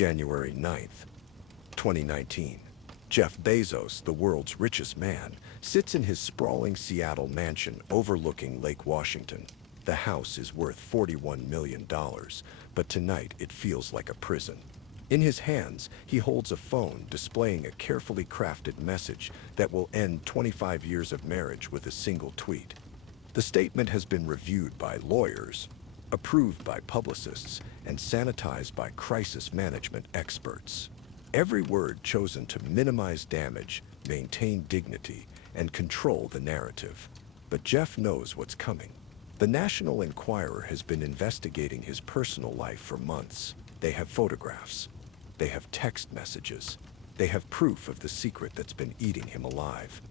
January 9th, 2019. Jeff Bezos, the world's richest man, sits in his sprawling Seattle mansion overlooking Lake Washington. The house is worth $41 million, but tonight it feels like a prison. In his hands, he holds a phone displaying a carefully crafted message that will end 25 years of marriage with a single tweet. The statement has been reviewed by lawyers, approved by publicists, and sanitized by crisis management experts. Every word chosen to minimize damage, maintain dignity, and control the narrative. But Jeff knows what's coming. The National Enquirer has been investigating his personal life for months. They have photographs. They have text messages. They have proof of the secret that's been eating him alive.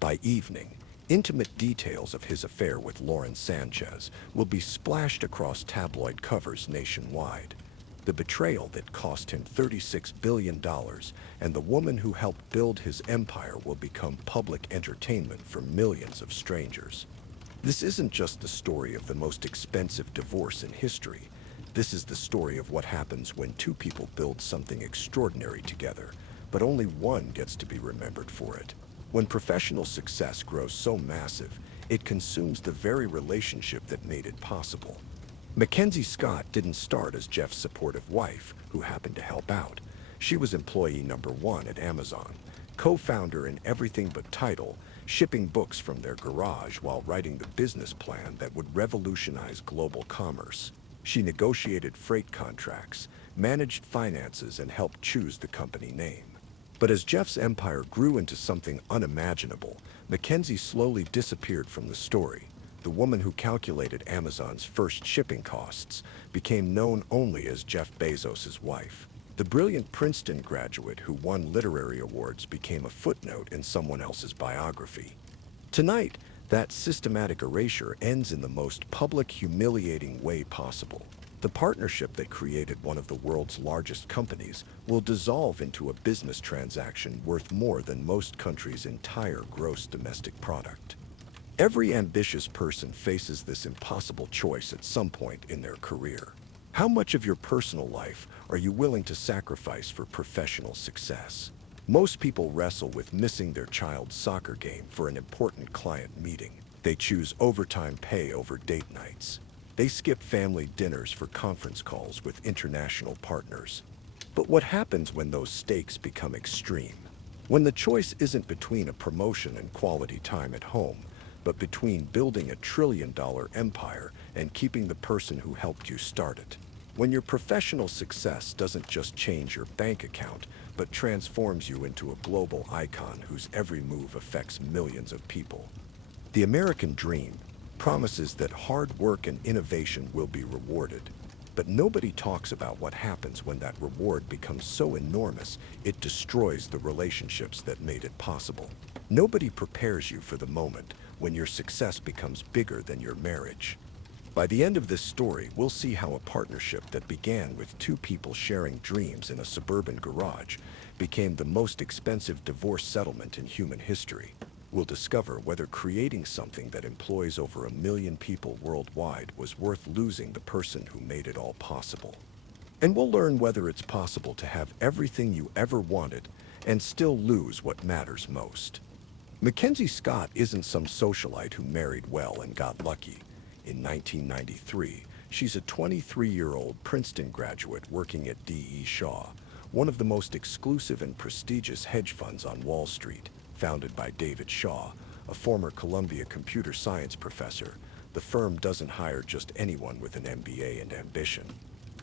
By evening, intimate details of his affair with Lauren Sanchez will be splashed across tabloid covers nationwide. The betrayal that cost him $36 billion and the woman who helped build his empire will become public entertainment for millions of strangers. This isn't just the story of the most expensive divorce in history. This is the story of what happens when two people build something extraordinary together, but only one gets to be remembered for it. When professional success grows so massive, it consumes the very relationship that made it possible. Mackenzie Scott didn't start as Jeff's supportive wife, who happened to help out. She was employee number one at Amazon, co-founder in everything but title, shipping books from their garage while writing the business plan that would revolutionize global commerce. She negotiated freight contracts, managed finances, and helped choose the company name. But as Jeff's empire grew into something unimaginable, Mackenzie slowly disappeared from the story. The woman who calculated Amazon's first shipping costs became known only as Jeff Bezos' wife. The brilliant Princeton graduate who won literary awards became a footnote in someone else's biography. Tonight, that systematic erasure ends in the most public, humiliating way possible. The partnership that created one of the world's largest companies will dissolve into a business transaction worth more than most countries' entire gross domestic product. Every ambitious person faces this impossible choice at some point in their career. How much of your personal life are you willing to sacrifice for professional success? Most people wrestle with missing their child's soccer game for an important client meeting. They choose overtime pay over date nights. They skip family dinners for conference calls with international partners. But what happens when those stakes become extreme? When the choice isn't between a promotion and quality time at home, but between building a trillion-dollar empire and keeping the person who helped you start it. When your professional success doesn't just change your bank account, but transforms you into a global icon whose every move affects millions of people. The American dream promises that hard work and innovation will be rewarded, but nobody talks about what happens when that reward becomes so enormous it destroys the relationships that made it possible. Nobody prepares you for the moment when your success becomes bigger than your marriage. By the end of this story, we'll see how a partnership that began with two people sharing dreams in a suburban garage became the most expensive divorce settlement in human history. We'll discover whether creating something that employs over 1 million people worldwide was worth losing the person who made it all possible. And we'll learn whether it's possible to have everything you ever wanted and still lose what matters most. Mackenzie Scott isn't some socialite who married well and got lucky. In 1993, she's a 23-year-old Princeton graduate working at D.E. Shaw, one of the most exclusive and prestigious hedge funds on Wall Street. Founded by David Shaw, a former Columbia computer science professor, the firm doesn't hire just anyone with an MBA and ambition.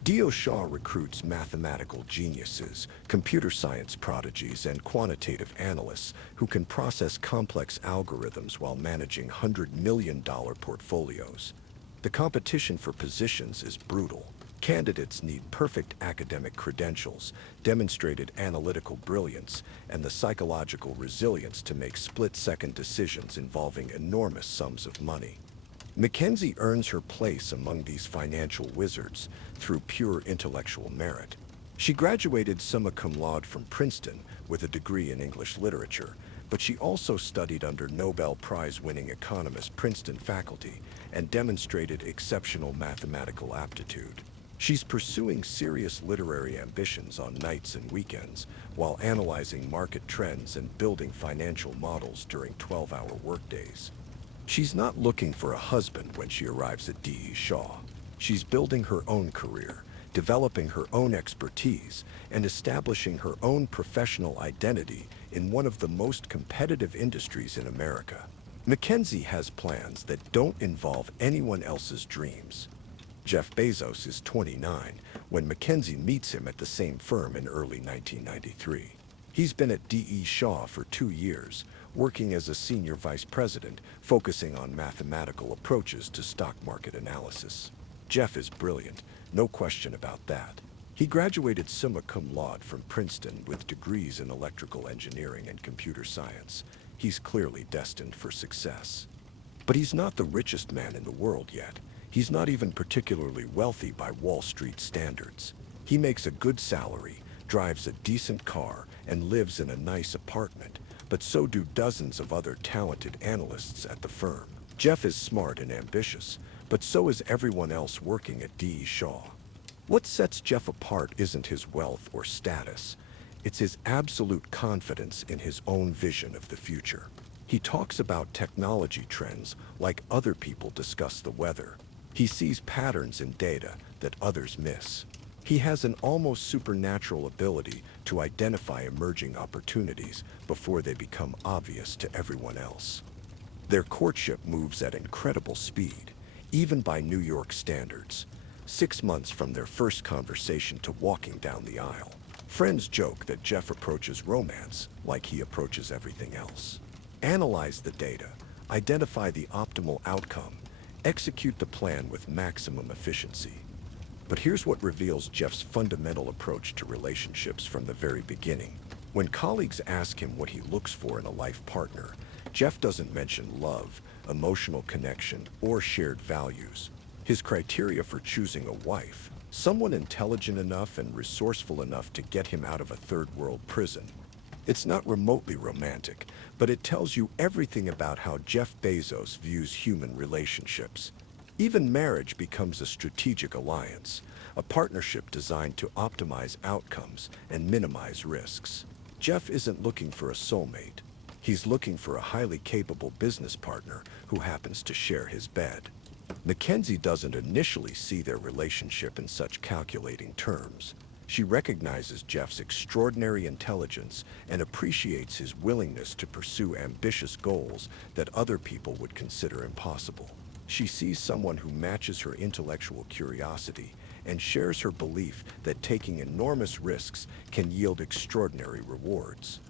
D.O. Shaw recruits mathematical geniuses, computer science prodigies, and quantitative analysts who can process complex algorithms while managing $100 million portfolios. The competition for positions is brutal. Candidates need perfect academic credentials, demonstrated analytical brilliance, and the psychological resilience to make split-second decisions involving enormous sums of money. Mackenzie earns her place among these financial wizards through pure intellectual merit. She graduated summa cum laude from Princeton with a degree in English literature, but she also studied under Nobel Prize-winning economist Princeton faculty and demonstrated exceptional mathematical aptitude. She's pursuing serious literary ambitions on nights and weekends while analyzing market trends and building financial models during 12-hour workdays. She's not looking for a husband when she arrives at D.E. Shaw. She's building her own career, developing her own expertise, and establishing her own professional identity in one of the most competitive industries in America. Mackenzie has plans that don't involve anyone else's dreams. Jeff Bezos is 29 when Mackenzie meets him at the same firm in early 1993. He's been at D.E. Shaw for 2 years, working as a senior vice president, focusing on mathematical approaches to stock market analysis. Jeff is brilliant, no question about that. He graduated summa cum laude from Princeton with degrees in electrical engineering and computer science. He's clearly destined for success. But he's not the richest man in the world yet. He's not even particularly wealthy by Wall Street standards. He makes a good salary, drives a decent car, and lives in a nice apartment, but so do dozens of other talented analysts at the firm. Jeff is smart and ambitious, but so is everyone else working at D.E. Shaw. What sets Jeff apart isn't his wealth or status. It's his absolute confidence in his own vision of the future. He talks about technology trends like other people discuss the weather. He sees patterns in data that others miss. He has an almost supernatural ability to identify emerging opportunities before they become obvious to everyone else. Their courtship moves at incredible speed, even by New York standards. 6 months from their first conversation to walking down the aisle. Friends joke that Jeff approaches romance like he approaches everything else. Analyze the data, identify the optimal outcome, execute the plan with maximum efficiency. But here's what reveals Jeff's fundamental approach to relationships from the very beginning. When colleagues ask him what he looks for in a life partner, Jeff doesn't mention love, emotional connection, or shared values. His criteria for choosing a wife: someone intelligent enough and resourceful enough to get him out of a third-world prison. It's not remotely romantic, but it tells you everything about how Jeff Bezos views human relationships. Even marriage becomes a strategic alliance, a partnership designed to optimize outcomes and minimize risks. Jeff isn't looking for a soulmate. He's looking for a highly capable business partner who happens to share his bed. Mackenzie doesn't initially see their relationship in such calculating terms. She recognizes Jeff's extraordinary intelligence and appreciates his willingness to pursue ambitious goals that other people would consider impossible. She sees someone who matches her intellectual curiosity and shares her belief that taking enormous risks can yield extraordinary rewards.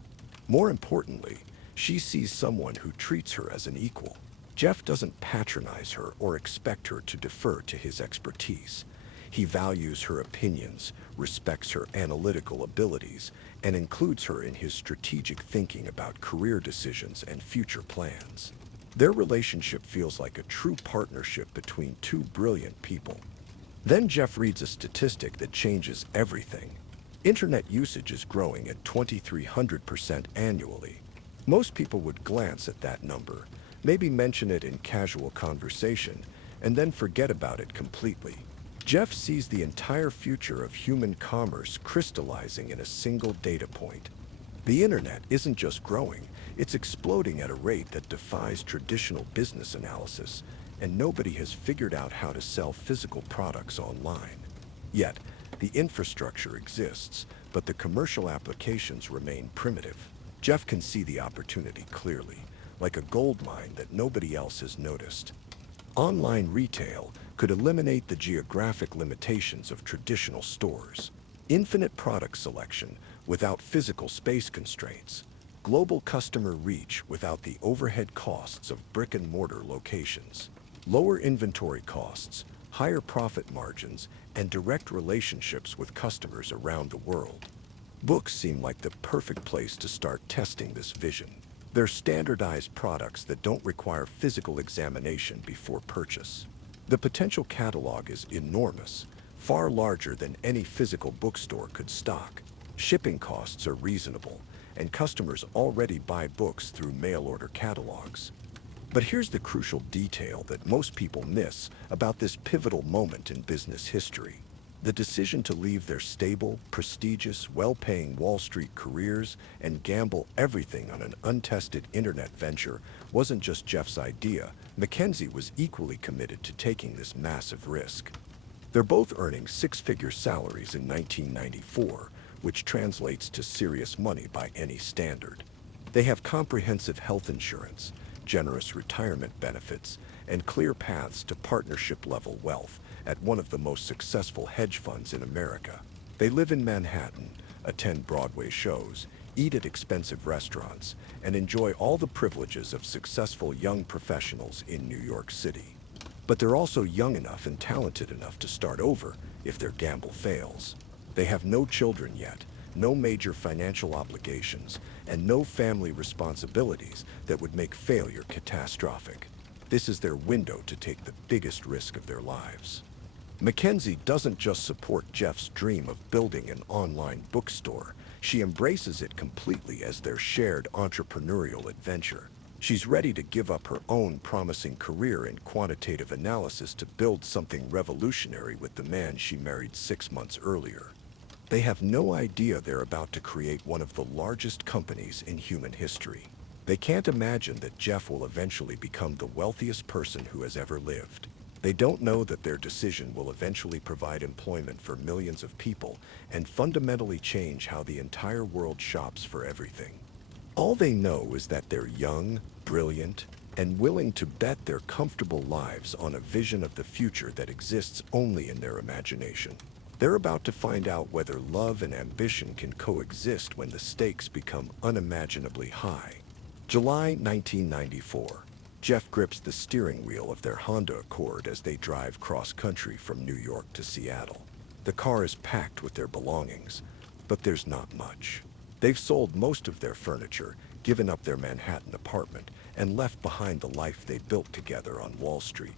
More importantly, she sees someone who treats her as an equal. Jeff doesn't patronize her or expect her to defer to his expertise. He values her opinions, respects her analytical abilities, and includes her in his strategic thinking about career decisions and future plans. Their relationship feels like a true partnership between two brilliant people. Then Jeff reads a statistic that changes everything. Internet usage is growing at 2,300% annually. Most people would glance at that number, maybe mention it in casual conversation, and then forget about it completely. Jeff sees the entire future of human commerce crystallizing in a single data point. The internet isn't just growing, it's exploding at a rate that defies traditional business analysis, and nobody has figured out how to sell physical products online. Yet, the infrastructure exists, but the commercial applications remain primitive. Jeff can see the opportunity clearly, like a gold mine that nobody else has noticed. Online retail could eliminate the geographic limitations of traditional stores. Infinite product selection without physical space constraints. Global customer reach without the overhead costs of brick-and-mortar locations. Lower inventory costs, higher profit margins, and direct relationships with customers around the world. Books seem like the perfect place to start testing this vision. They're standardized products that don't require physical examination before purchase. The potential catalog is enormous, far larger than any physical bookstore could stock. Shipping costs are reasonable, and customers already buy books through mail-order catalogs. But here's the crucial detail that most people miss about this pivotal moment in business history. The decision to leave their stable, prestigious, well-paying Wall Street careers and gamble everything on an untested internet venture wasn't just Jeff's idea. Mackenzie was equally committed to taking this massive risk. They're both earning six-figure salaries in 1994, which translates to serious money by any standard. They have comprehensive health insurance, generous retirement benefits, and clear paths to partnership-level wealth at one of the most successful hedge funds in America. They live in Manhattan, attend Broadway shows, eat at expensive restaurants, and enjoy all the privileges of successful young professionals in New York City. But they're also young enough and talented enough to start over if their gamble fails. They have no children yet, no major financial obligations, and no family responsibilities that would make failure catastrophic. This is their window to take the biggest risk of their lives. Mackenzie doesn't just support Jeff's dream of building an online bookstore. She embraces it completely as their shared entrepreneurial adventure. She's ready to give up her own promising career in quantitative analysis to build something revolutionary with the man she married 6 months earlier. They have no idea they're about to create one of the largest companies in human history. They can't imagine that Jeff will eventually become the wealthiest person who has ever lived. They don't know that their decision will eventually provide employment for millions of people and fundamentally change how the entire world shops for everything. All they know is that they're young, brilliant, and willing to bet their comfortable lives on a vision of the future that exists only in their imagination. They're about to find out whether love and ambition can coexist when the stakes become unimaginably high. July 1994. Jeff grips the steering wheel of their Honda Accord as they drive cross-country from New York to Seattle. The car is packed with their belongings, but there's not much. They've sold most of their furniture, given up their Manhattan apartment, and left behind the life they built together on Wall Street.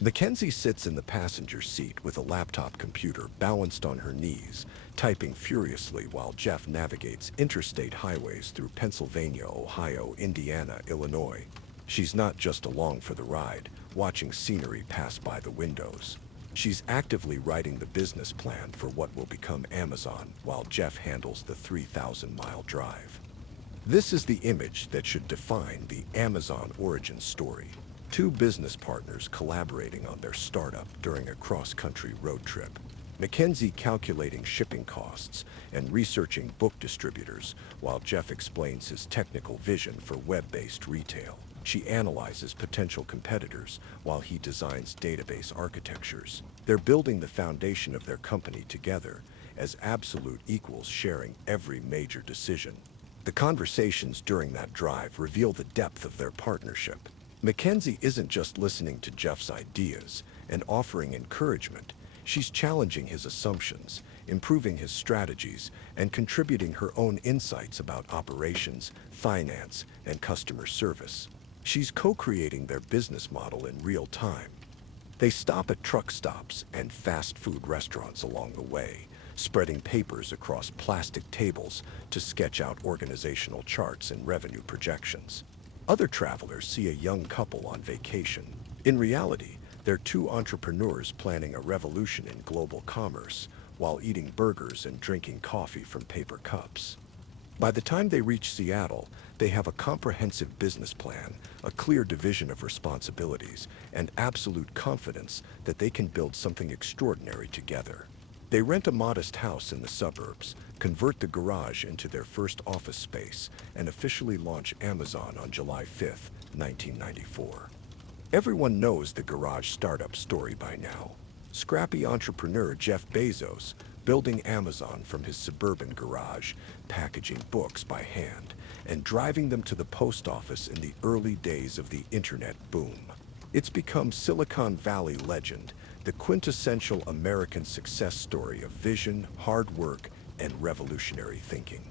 Mackenzie sits in the passenger seat with a laptop computer balanced on her knees, typing furiously while Jeff navigates interstate highways through Pennsylvania, Ohio, Indiana, Illinois. She's not just along for the ride, watching scenery pass by the windows. She's actively writing the business plan for what will become Amazon while Jeff handles the 3,000-mile drive. This is the image that should define the Amazon origin story. Two business partners collaborating on their startup during a cross-country road trip. Mackenzie calculating shipping costs and researching book distributors while Jeff explains his technical vision for web-based retail. She analyzes potential competitors while he designs database architectures. They're building the foundation of their company together as absolute equals, sharing every major decision. The conversations during that drive reveal the depth of their partnership. Mackenzie isn't just listening to Jeff's ideas and offering encouragement. She's challenging his assumptions, improving his strategies, and contributing her own insights about operations, finance, and customer service. She's co-creating their business model in real time. They stop at truck stops and fast food restaurants along the way, spreading papers across plastic tables to sketch out organizational charts and revenue projections. Other travelers see a young couple on vacation. In reality, they're two entrepreneurs planning a revolution in global commerce while eating burgers and drinking coffee from paper cups. By the time they reach Seattle, they have a comprehensive business plan, a clear division of responsibilities, and absolute confidence that they can build something extraordinary together. They rent a modest house in the suburbs, convert the garage into their first office space, and officially launch Amazon on July 5, 1994. Everyone knows the garage startup story by now. Scrappy entrepreneur Jeff Bezos, building Amazon from his suburban garage, packaging books by hand, and driving them to the post office in the early days of the internet boom. It's become Silicon Valley legend, the quintessential American success story of vision, hard work, and revolutionary thinking.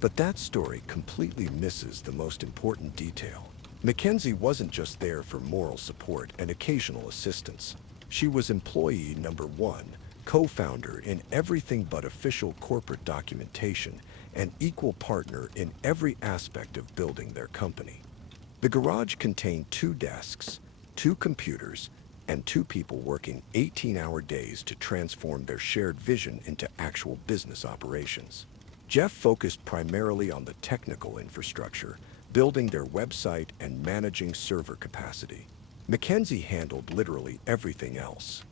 But that story completely misses the most important detail. Mackenzie wasn't just there for moral support and occasional assistance. She was employee number one, co-founder in everything but official corporate documentation, and equal partner in every aspect of building their company. The garage contained 2 desks, 2 computers, and two people working 18-hour days to transform their shared vision into actual business operations. Jeff focused primarily on the technical infrastructure, building their website and managing server capacity. Mackenzie handled literally everything else.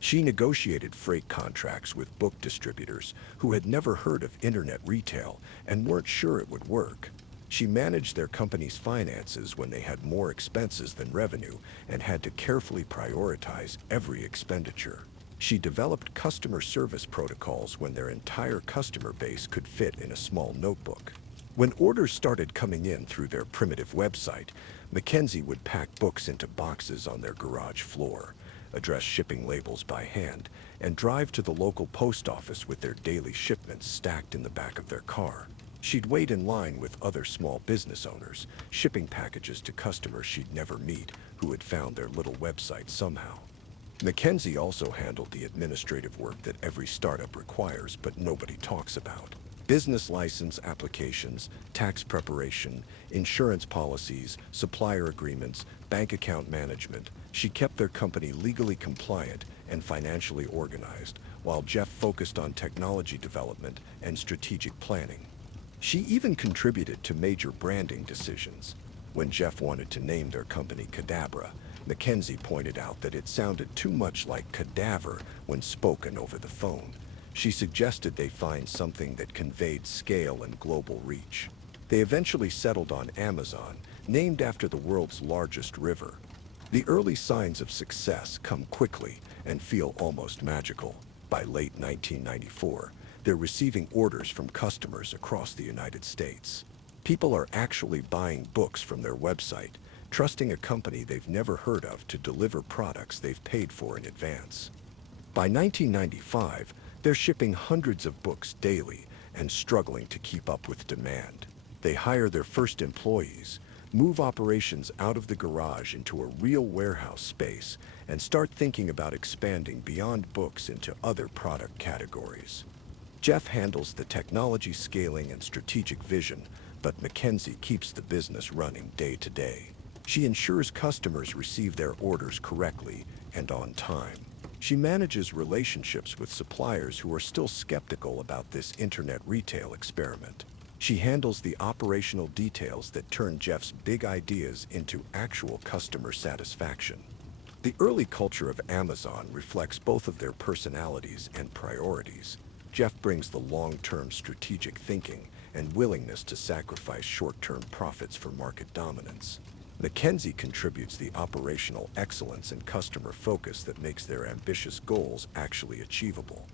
She negotiated freight contracts with book distributors who had never heard of internet retail and weren't sure it would work. She managed their company's finances when they had more expenses than revenue and had to carefully prioritize every expenditure. She developed customer service protocols when their entire customer base could fit in a small notebook. When orders started coming in through their primitive website, Mackenzie would pack books into boxes on their garage floor, address shipping labels by hand, and drive to the local post office with their daily shipments stacked in the back of their car. She'd wait in line with other small business owners, shipping packages to customers she'd never meet who had found their little website somehow. Mackenzie also handled the administrative work that every startup requires but nobody talks about. Business license applications, tax preparation, insurance policies, supplier agreements, bank account management. She kept their company legally compliant and financially organized, while Jeff focused on technology development and strategic planning. She even contributed to major branding decisions. When Jeff wanted to name their company Cadabra, Mackenzie pointed out that it sounded too much like cadaver when spoken over the phone. She suggested they find something that conveyed scale and global reach. They eventually settled on Amazon, named after the world's largest river. The early signs of success come quickly and feel almost magical. By late 1994, they're receiving orders from customers across the United States. People are actually buying books from their website, trusting a company they've never heard of to deliver products they've paid for in advance. By 1995, they're shipping hundreds of books daily and struggling to keep up with demand. They hire their first employees, move operations out of the garage into a real warehouse space, and start thinking about expanding beyond books into other product categories. Jeff handles the technology scaling and strategic vision, but Mackenzie keeps the business running day to day. She ensures customers receive their orders correctly and on time. She manages relationships with suppliers who are still skeptical about this internet retail experiment. She handles the operational details that turn Jeff's big ideas into actual customer satisfaction. The early culture of Amazon reflects both of their personalities and priorities. Jeff brings the long-term strategic thinking and willingness to sacrifice short-term profits for market dominance. Mackenzie contributes the operational excellence and customer focus that makes their ambitious goals actually achievable.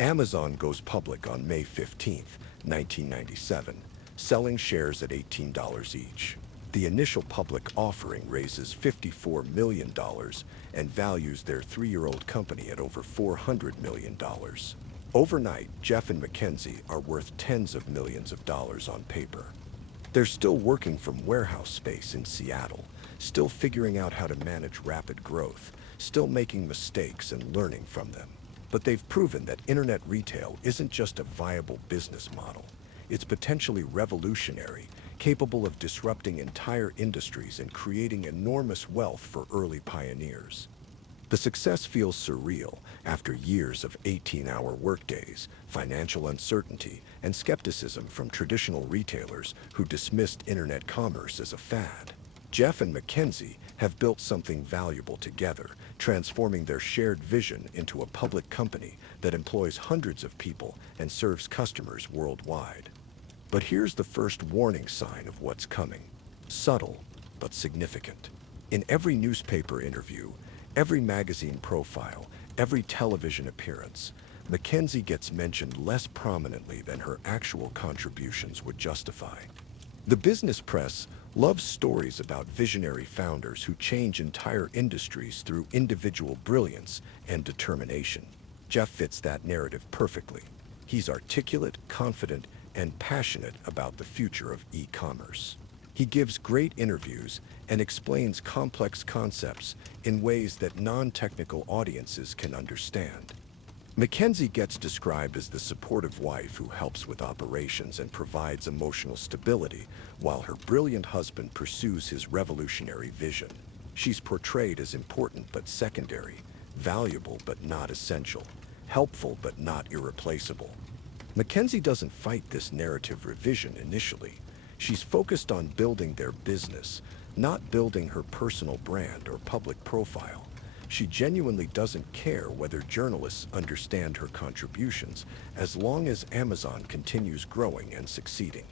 Amazon goes public on May 15, 1997, selling shares at $18 each. The initial public offering raises $54 million and values their three-year-old company at over $400 million. Overnight, Jeff and Mackenzie are worth tens of millions of dollars on paper. They're still working from warehouse space in Seattle, still figuring out how to manage rapid growth, still making mistakes and learning from them. But they've proven that internet retail isn't just a viable business model. It's potentially revolutionary, capable of disrupting entire industries and creating enormous wealth for early pioneers. The success feels surreal after years of 18-hour workdays, financial uncertainty, and skepticism from traditional retailers who dismissed internet commerce as a fad. Jeff and Mackenzie have built something valuable together, transforming their shared vision into a public company that employs hundreds of people and serves customers worldwide. But here's the first warning sign of what's coming. Subtle, but significant. In every newspaper interview, every magazine profile, every television appearance, Mackenzie gets mentioned less prominently than her actual contributions would justify. The business press loves stories about visionary founders who change entire industries through individual brilliance and determination. Jeff fits that narrative perfectly. He's articulate, confident, and passionate about the future of e-commerce. He gives great interviews and explains complex concepts in ways that non-technical audiences can understand. Mackenzie gets described as the supportive wife who helps with operations and provides emotional stability, while her brilliant husband pursues his revolutionary vision. She's portrayed as important but secondary, valuable but not essential, helpful but not irreplaceable. Mackenzie doesn't fight this narrative revision initially. She's focused on building their business, not building her personal brand or public profile. She genuinely doesn't care whether journalists understand her contributions as long as Amazon continues growing and succeeding.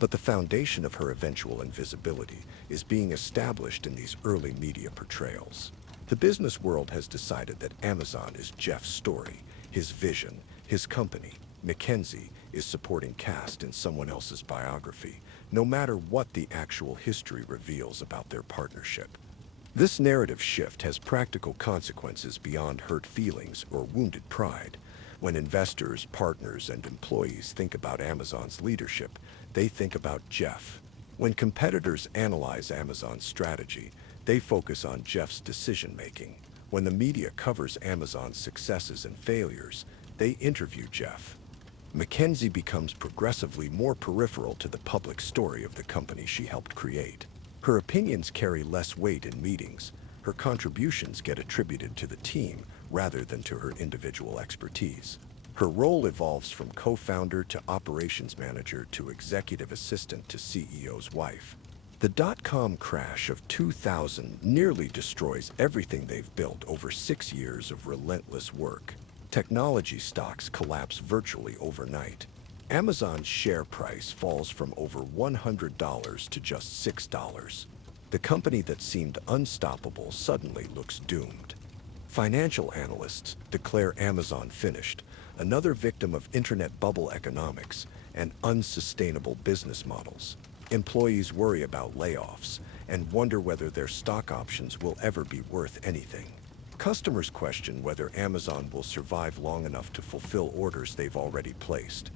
But the foundation of her eventual invisibility is being established in these early media portrayals. The business world has decided that Amazon is Jeff's story, his vision, his company. Mackenzie is supporting cast in someone else's biography, no matter what the actual history reveals about their partnership. This narrative shift has practical consequences beyond hurt feelings or wounded pride. When investors, partners, and employees think about Amazon's leadership, they think about Jeff. When competitors analyze Amazon's strategy, they focus on Jeff's decision-making. When the media covers Amazon's successes and failures, they interview Jeff. Mackenzie becomes progressively more peripheral to the public story of the company she helped create. Her opinions carry less weight in meetings. Her contributions get attributed to the team rather than to her individual expertise. Her role evolves from co-founder to operations manager to executive assistant to CEO's wife. The dot-com crash of 2000 nearly destroys everything they've built over 6 years of relentless work. Technology stocks collapse virtually overnight. Amazon's share price falls from over $100 to just $6. The company that seemed unstoppable suddenly looks doomed. Financial analysts declare Amazon finished, another victim of internet bubble economics and unsustainable business models. Employees worry about layoffs and wonder whether their stock options will ever be worth anything. Customers question whether Amazon will survive long enough to fulfill orders they've already placed.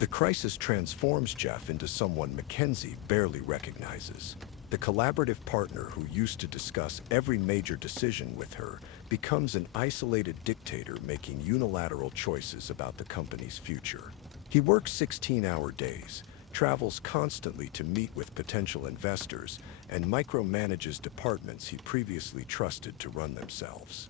The crisis transforms Jeff into someone Mackenzie barely recognizes. The collaborative partner who used to discuss every major decision with her becomes an isolated dictator making unilateral choices about the company's future. He works 16-hour days, travels constantly to meet with potential investors, and micromanages departments he previously trusted to run themselves.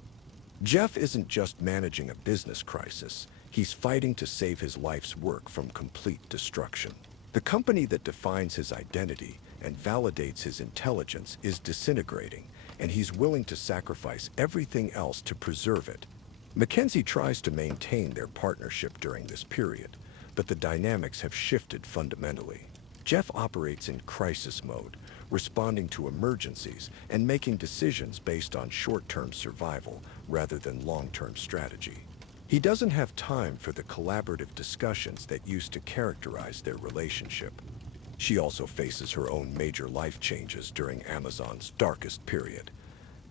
Jeff isn't just managing a business crisis, he's fighting to save his life's work from complete destruction. The company that defines his identity and validates his intelligence is disintegrating, and he's willing to sacrifice everything else to preserve it. Mackenzie tries to maintain their partnership during this period, but the dynamics have shifted fundamentally. Jeff operates in crisis mode, responding to emergencies and making decisions based on short-term survival rather than long-term strategy. He doesn't have time for the collaborative discussions that used to characterize their relationship. She also faces her own major life changes during Amazon's darkest period.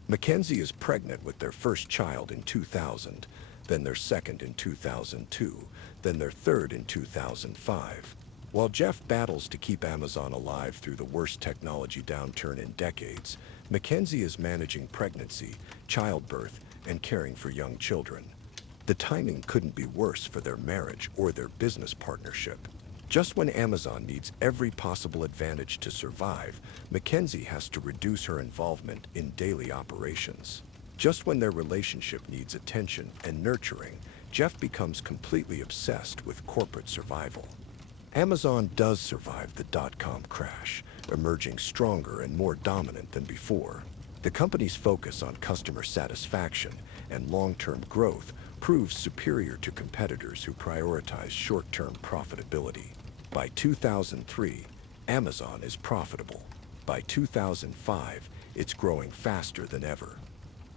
Mackenzie is pregnant with their first child in 2000, then their second in 2002, then their third in 2005. While Jeff battles to keep Amazon alive through the worst technology downturn in decades, Mackenzie is managing pregnancy, childbirth, and caring for young children. The timing couldn't be worse for their marriage or their business partnership. Just when Amazon needs every possible advantage to survive, Mackenzie has to reduce her involvement in daily operations. Just when their relationship needs attention and nurturing, Jeff becomes completely obsessed with corporate survival. Amazon does survive the dot-com crash, emerging stronger and more dominant than before. The company's focus on customer satisfaction and long-term growth proves superior to competitors who prioritize short-term profitability. By 2003, Amazon is profitable. By 2005, it's growing faster than ever.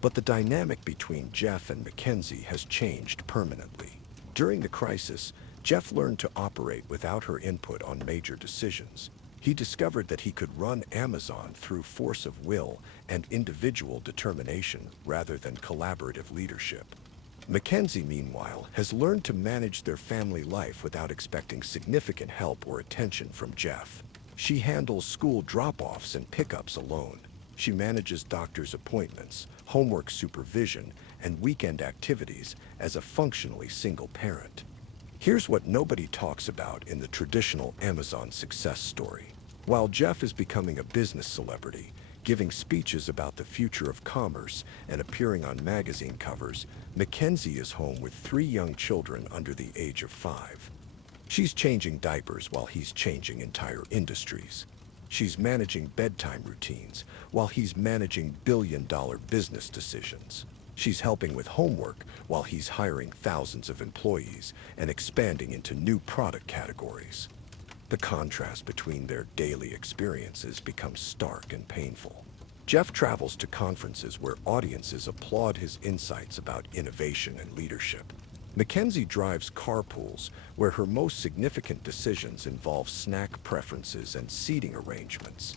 But the dynamic between Jeff and Mackenzie has changed permanently. During the crisis, Jeff learned to operate without her input on major decisions. He discovered that he could run Amazon through force of will and individual determination rather than collaborative leadership. Mackenzie, meanwhile, has learned to manage their family life without expecting significant help or attention from Jeff. She handles school drop-offs and pickups alone. She manages doctor's appointments, homework supervision, and weekend activities as a functionally single parent. Here's what nobody talks about in the traditional Amazon success story. While Jeff is becoming a business celebrity, Giving speeches about the future of commerce and appearing on magazine covers, Mackenzie is home with 3 young children under the age of 5. She's changing diapers while he's changing entire industries. She's managing bedtime routines while he's managing billion-dollar business decisions. She's helping with homework while he's hiring thousands of employees and expanding into new product categories. The contrast between their daily experiences becomes stark and painful. Jeff travels to conferences where audiences applaud his insights about innovation and leadership. Mackenzie drives carpools where her most significant decisions involve snack preferences and seating arrangements.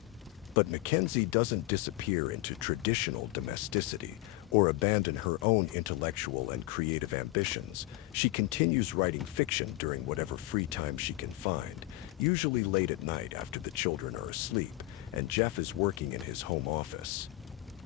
But Mackenzie doesn't disappear into traditional domesticity or abandon her own intellectual and creative ambitions. She continues writing fiction during whatever free time she can find, usually late at night after the children are asleep, and Jeff is working in his home office.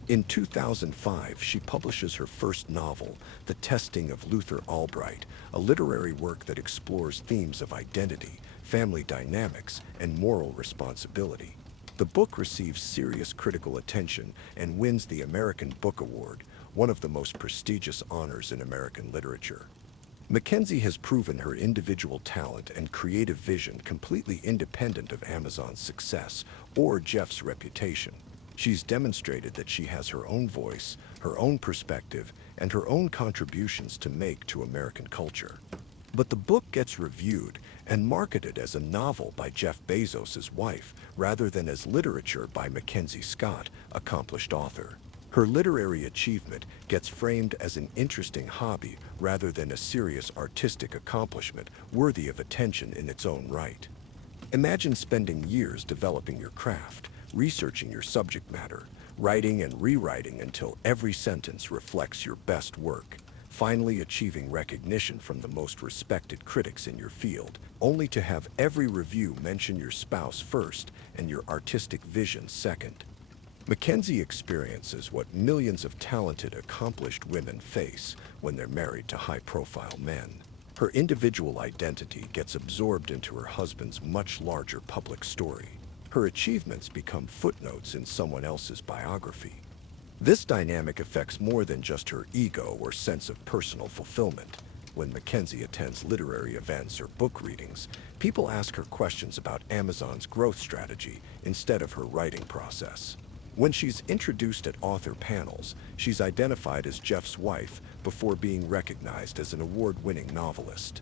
In 2005, she publishes her first novel, The Testing of Luther Albright, a literary work that explores themes of identity, family dynamics, and moral responsibility. The book receives serious critical attention and wins the American Book Award, one of the most prestigious honors in American literature. Mackenzie has proven her individual talent and creative vision completely independent of Amazon's success or Jeff's reputation. She's demonstrated that she has her own voice, her own perspective, and her own contributions to make to American culture. But the book gets reviewed and marketed as a novel by Jeff Bezos' wife, rather than as literature by Mackenzie Scott, accomplished author. Her literary achievement gets framed as an interesting hobby rather than a serious artistic accomplishment worthy of attention in its own right. Imagine spending years developing your craft, researching your subject matter, writing and rewriting until every sentence reflects your best work, finally achieving recognition from the most respected critics in your field, only to have every review mention your spouse first and your artistic vision second. Mackenzie experiences what millions of talented, accomplished women face when they're married to high-profile men. Her individual identity gets absorbed into her husband's much larger public story. Her achievements become footnotes in someone else's biography. This dynamic affects more than just her ego or sense of personal fulfillment. When Mackenzie attends literary events or book readings, people ask her questions about Amazon's growth strategy instead of her writing process. When she's introduced at author panels, she's identified as Jeff's wife before being recognized as an award-winning novelist.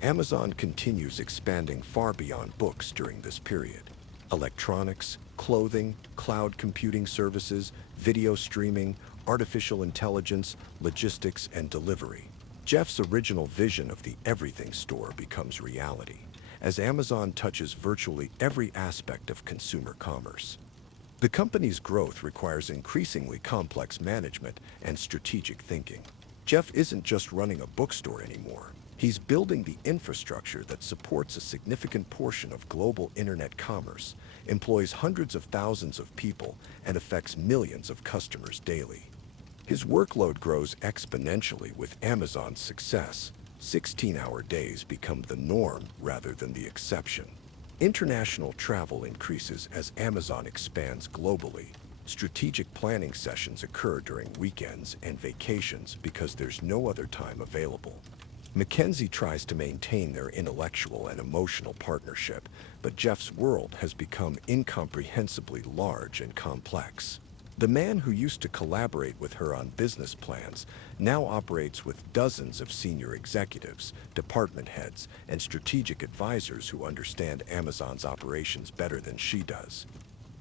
Amazon continues expanding far beyond books during this period. Electronics, clothing, cloud computing services, video streaming, artificial intelligence, logistics, and delivery. Jeff's original vision of the everything store becomes reality, as Amazon touches virtually every aspect of consumer commerce. The company's growth requires increasingly complex management and strategic thinking. Jeff isn't just running a bookstore anymore. He's building the infrastructure that supports a significant portion of global internet commerce, employs hundreds of thousands of people, and affects millions of customers daily. His workload grows exponentially with Amazon's success. 16-hour days become the norm rather than the exception. International travel increases as Amazon expands globally. Strategic planning sessions occur during weekends and vacations because there's no other time available. Mackenzie tries to maintain their intellectual and emotional partnership, but Jeff's world has become incomprehensibly large and complex. The man who used to collaborate with her on business plans now operates with dozens of senior executives, department heads, and strategic advisors who understand Amazon's operations better than she does.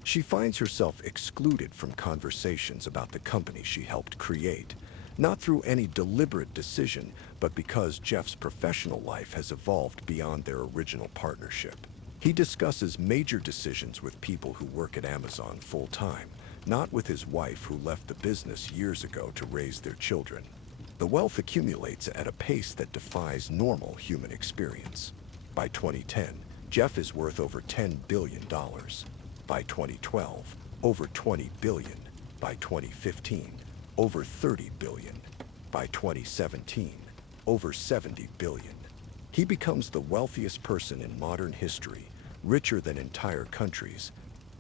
She finds herself excluded from conversations about the company she helped create, not through any deliberate decision, but because Jeff's professional life has evolved beyond their original partnership. He discusses major decisions with people who work at Amazon full-time, not with his wife who left the business years ago to raise their children. The wealth accumulates at a pace that defies normal human experience. By 2010, Jeff is worth over $10 billion. By 2012, over $20 billion. By 2015, over $30 billion. By 2017, over $70 billion. He becomes the wealthiest person in modern history, richer than entire countries.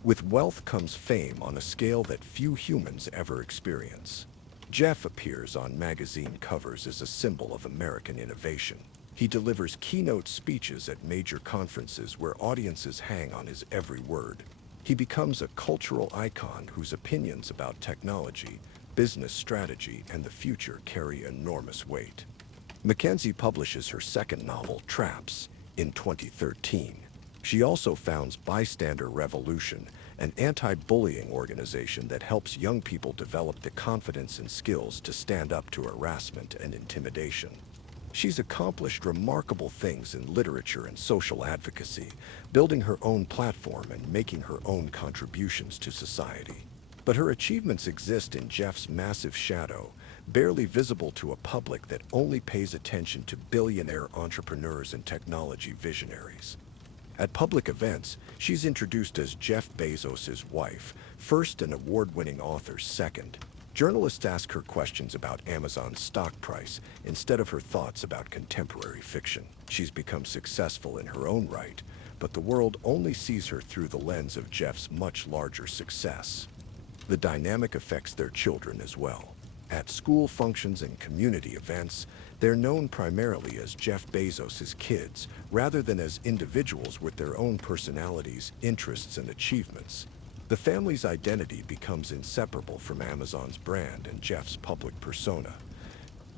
With wealth comes fame on a scale that few humans ever experience. Jeff appears on magazine covers as a symbol of American innovation. He delivers keynote speeches at major conferences where audiences hang on his every word. He becomes a cultural icon whose opinions about technology, business strategy, and the future carry enormous weight. Mackenzie publishes her second novel, Traps, in 2013. She also founds Bystander Revolution, an anti-bullying organization that helps young people develop the confidence and skills to stand up to harassment and intimidation. She's accomplished remarkable things in literature and social advocacy, building her own platform and making her own contributions to society. But her achievements exist in Jeff's massive shadow, barely visible to a public that only pays attention to billionaire entrepreneurs and technology visionaries. At public events, she's introduced as Jeff Bezos' wife, first, and award-winning author, second. Journalists ask her questions about Amazon's stock price instead of her thoughts about contemporary fiction. She's become successful in her own right, but the world only sees her through the lens of Jeff's much larger success. The dynamic affects their children as well. At school functions and community events, they're known primarily as Jeff Bezos' kids, rather than as individuals with their own personalities, interests, and achievements. The family's identity becomes inseparable from Amazon's brand and Jeff's public persona.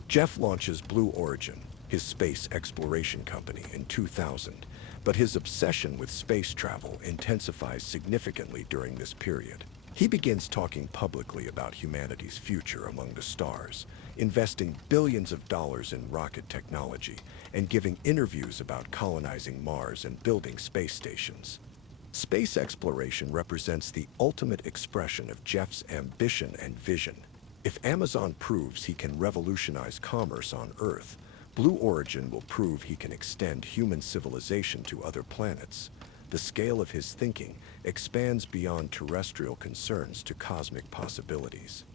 Jeff launches Blue Origin, his space exploration company, in 2000, but his obsession with space travel intensifies significantly during this period. He begins talking publicly about humanity's future among the stars, investing billions of dollars in rocket technology, and giving interviews about colonizing Mars and building space stations. Space exploration represents the ultimate expression of Jeff's ambition and vision. If Amazon proves he can revolutionize commerce on Earth, Blue Origin will prove he can extend human civilization to other planets. The scale of his thinking expands beyond terrestrial concerns to cosmic possibilities.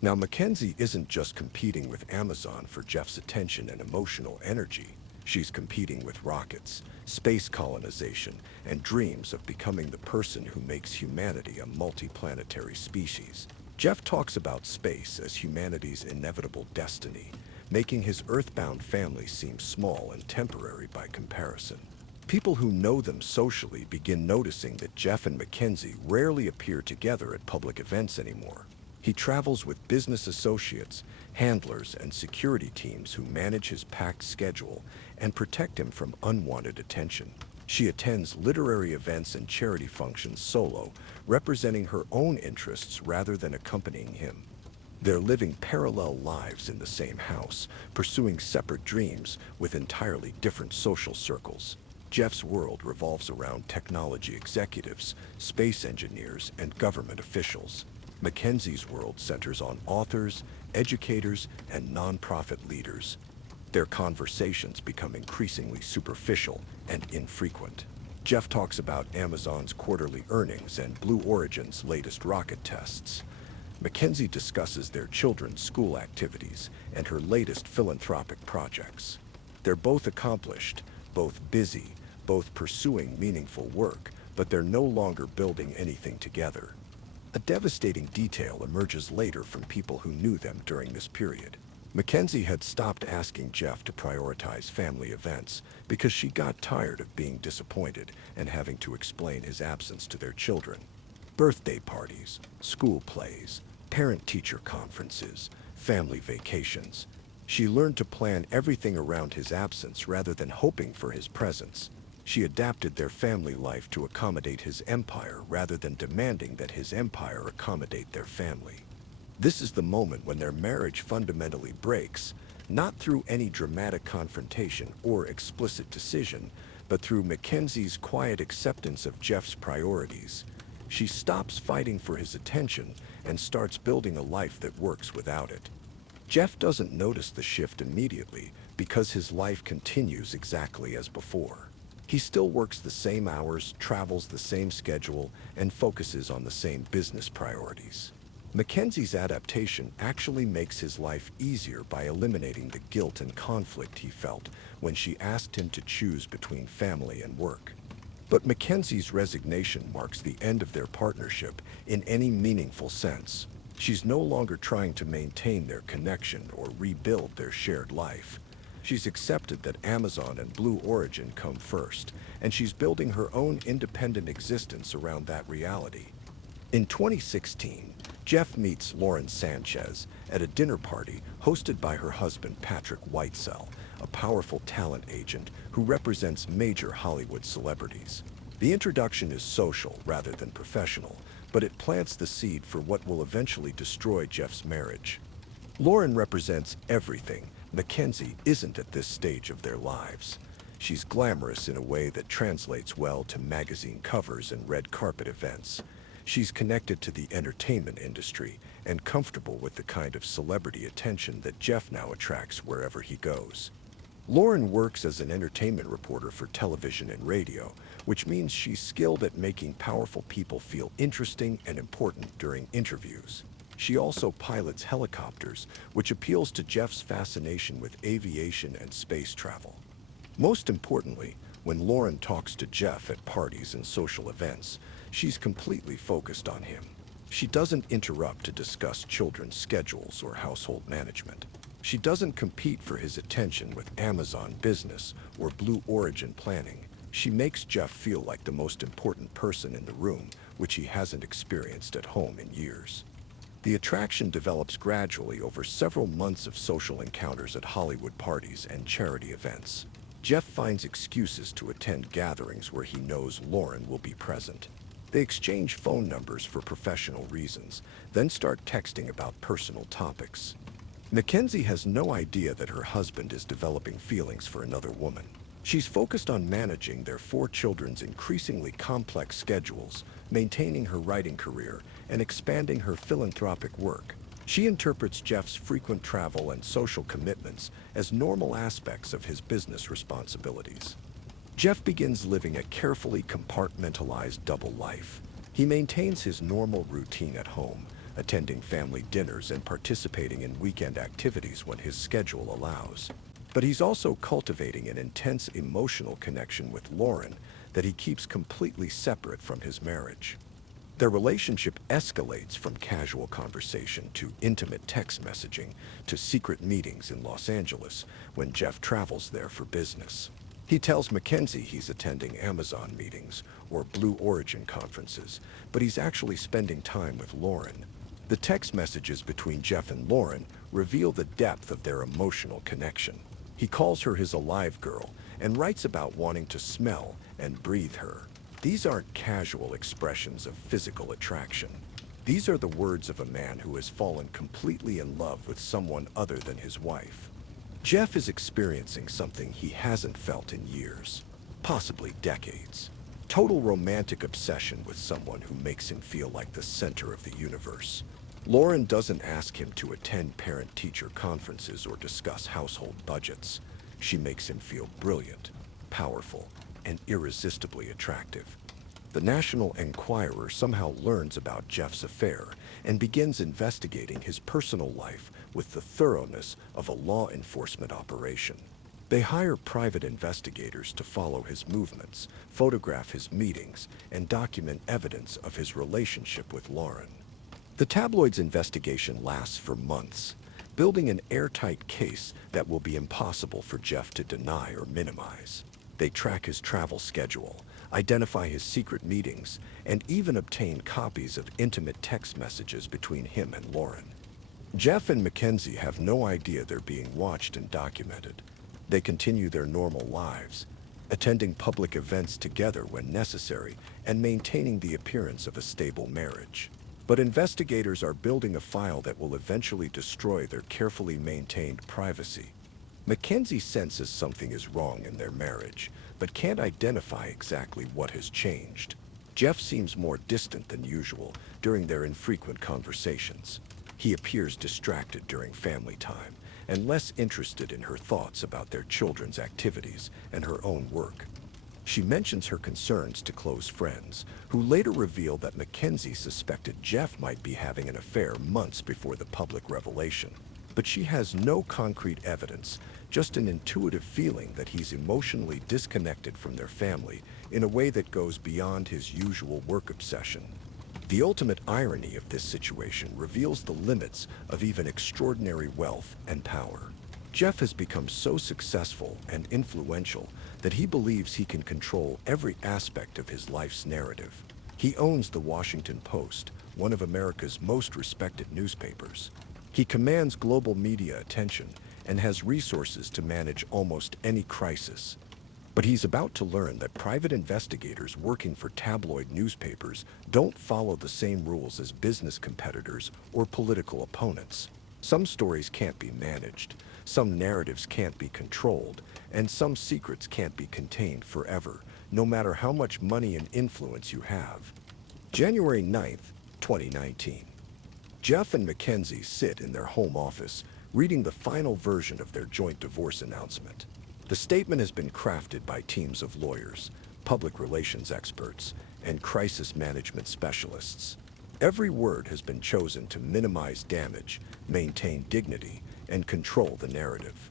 Now, Mackenzie isn't just competing with Amazon for Jeff's attention and emotional energy. She's competing with rockets, space colonization, and dreams of becoming the person who makes humanity a multiplanetary species. Jeff talks about space as humanity's inevitable destiny, making his earthbound family seem small and temporary by comparison. People who know them socially begin noticing that Jeff and Mackenzie rarely appear together at public events anymore. He travels with business associates, handlers, and security teams who manage his packed schedule and protect him from unwanted attention. She attends literary events and charity functions solo, representing her own interests rather than accompanying him. They're living parallel lives in the same house, pursuing separate dreams with entirely different social circles. Jeff's world revolves around technology executives, space engineers, and government officials. Mackenzie's world centers on authors, educators, and nonprofit leaders. Their conversations become increasingly superficial and infrequent. Jeff talks about Amazon's quarterly earnings and Blue Origin's latest rocket tests. Mackenzie discusses their children's school activities and her latest philanthropic projects. They're both accomplished, both busy, both pursuing meaningful work, but they're no longer building anything together. A devastating detail emerges later from people who knew them during this period. Mackenzie had stopped asking Jeff to prioritize family events because she got tired of being disappointed and having to explain his absence to their children. Birthday parties, school plays, parent-teacher conferences, family vacations. She learned to plan everything around his absence rather than hoping for his presence. She adapted their family life to accommodate his empire rather than demanding that his empire accommodate their family. This is the moment when their marriage fundamentally breaks, not through any dramatic confrontation or explicit decision, but through Mackenzie's quiet acceptance of Jeff's priorities. She stops fighting for his attention and starts building a life that works without it. Jeff doesn't notice the shift immediately because his life continues exactly as before. He still works the same hours, travels the same schedule, and focuses on the same business priorities. Mackenzie's adaptation actually makes his life easier by eliminating the guilt and conflict he felt when she asked him to choose between family and work. But But Mackenzie's resignation marks the end of their partnership in any meaningful sense. She's no longer trying to maintain their connection or rebuild their shared life. She's accepted that Amazon and Blue Origin come first, and she's building her own independent existence around that reality. In 2016, Jeff meets Lauren Sanchez at a dinner party hosted by her husband Patrick Whitesell, a powerful talent agent who represents major Hollywood celebrities. The introduction is social rather than professional, but it plants the seed for what will eventually destroy Jeff's marriage. Lauren represents everything Mackenzie isn't at this stage of their lives. She's glamorous in a way that translates well to magazine covers and red carpet events. She's connected to the entertainment industry and comfortable with the kind of celebrity attention that Jeff now attracts wherever he goes. Lauren works as an entertainment reporter for television and radio, which means she's skilled at making powerful people feel interesting and important during interviews. She also pilots helicopters, which appeals to Jeff's fascination with aviation and space travel. Most importantly, when Lauren talks to Jeff at parties and social events, she's completely focused on him. She doesn't interrupt to discuss children's schedules or household management. She doesn't compete for his attention with Amazon business or Blue Origin planning. She makes Jeff feel like the most important person in the room, which he hasn't experienced at home in years. The attraction develops gradually over several months of social encounters at Hollywood parties and charity events. Jeff finds excuses to attend gatherings where he knows Lauren will be present. They exchange phone numbers for professional reasons, then start texting about personal topics. Mackenzie has no idea that her husband is developing feelings for another woman. She's focused on managing their 4 children's increasingly complex schedules, maintaining her writing career, and expanding her philanthropic work. She interprets Jeff's frequent travel and social commitments as normal aspects of his business responsibilities. Jeff begins living a carefully compartmentalized double life. He maintains his normal routine at home, attending family dinners and participating in weekend activities when his schedule allows. But he's also cultivating an intense emotional connection with Lauren that he keeps completely separate from his marriage. Their relationship escalates from casual conversation to intimate text messaging to secret meetings in Los Angeles when Jeff travels there for business. He tells Mackenzie he's attending Amazon meetings or Blue Origin conferences, but he's actually spending time with Lauren. The text messages between Jeff and Lauren reveal the depth of their emotional connection. He calls her his alive girl and writes about wanting to smell and breathe her. These aren't casual expressions of physical attraction. These are the words of a man who has fallen completely in love with someone other than his wife. Jeff is experiencing something he hasn't felt in years, possibly decades. Total romantic obsession with someone who makes him feel like the center of the universe. Lauren doesn't ask him to attend parent-teacher conferences or discuss household budgets. She makes him feel brilliant, powerful, and irresistibly attractive. The National Enquirer somehow learns about Jeff's affair and begins investigating his personal life with the thoroughness of a law enforcement operation. They hire private investigators to follow his movements, photograph his meetings, and document evidence of his relationship with Lauren. The tabloid's investigation lasts for months, building an airtight case that will be impossible for Jeff to deny or minimize. They track his travel schedule, identify his secret meetings, and even obtain copies of intimate text messages between him and Lauren. Jeff and Mackenzie have no idea they're being watched and documented. They continue their normal lives, attending public events together when necessary and maintaining the appearance of a stable marriage. But investigators are building a file that will eventually destroy their carefully maintained privacy. Mackenzie senses something is wrong in their marriage, but can't identify exactly what has changed. Jeff seems more distant than usual during their infrequent conversations. He appears distracted during family time and less interested in her thoughts about their children's activities and her own work. She mentions her concerns to close friends, who later reveal that Mackenzie suspected Jeff might be having an affair months before the public revelation. But she has no concrete evidence, just an intuitive feeling that he's emotionally disconnected from their family in a way that goes beyond his usual work obsession. The ultimate irony of this situation reveals the limits of even extraordinary wealth and power. Jeff has become so successful and influential that he believes he can control every aspect of his life's narrative. He owns the Washington Post, one of America's most respected newspapers. He commands global media attention and has resources to manage almost any crisis. But he's about to learn that private investigators working for tabloid newspapers don't follow the same rules as business competitors or political opponents. Some stories can't be managed, some narratives can't be controlled, and some secrets can't be contained forever, no matter how much money and influence you have. January 9th, 2019. Jeff and Mackenzie sit in their home office, reading the final version of their joint divorce announcement. The statement has been crafted by teams of lawyers, public relations experts, and crisis management specialists. Every word has been chosen to minimize damage, maintain dignity, and control the narrative.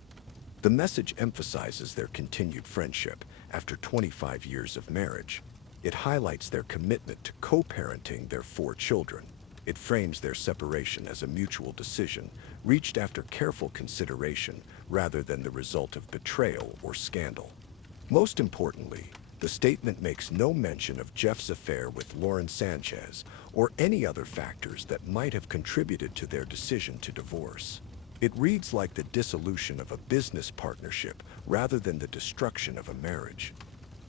The message emphasizes their continued friendship after 25 years of marriage. It highlights their commitment to co-parenting their 4 children. It frames their separation as a mutual decision, reached after careful consideration rather than the result of betrayal or scandal. Most importantly, the statement makes no mention of Jeff's affair with Lauren Sanchez or any other factors that might have contributed to their decision to divorce. It reads like the dissolution of a business partnership rather than the destruction of a marriage.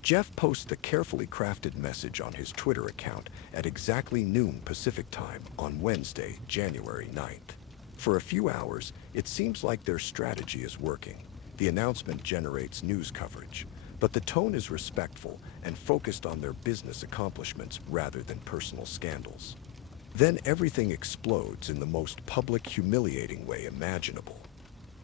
Jeff posts the carefully crafted message on his Twitter account at exactly noon Pacific time on Wednesday, January 9th. For a few hours, it seems like their strategy is working. The announcement generates news coverage, but the tone is respectful and focused on their business accomplishments rather than personal scandals. Then everything explodes in the most public, humiliating way imaginable.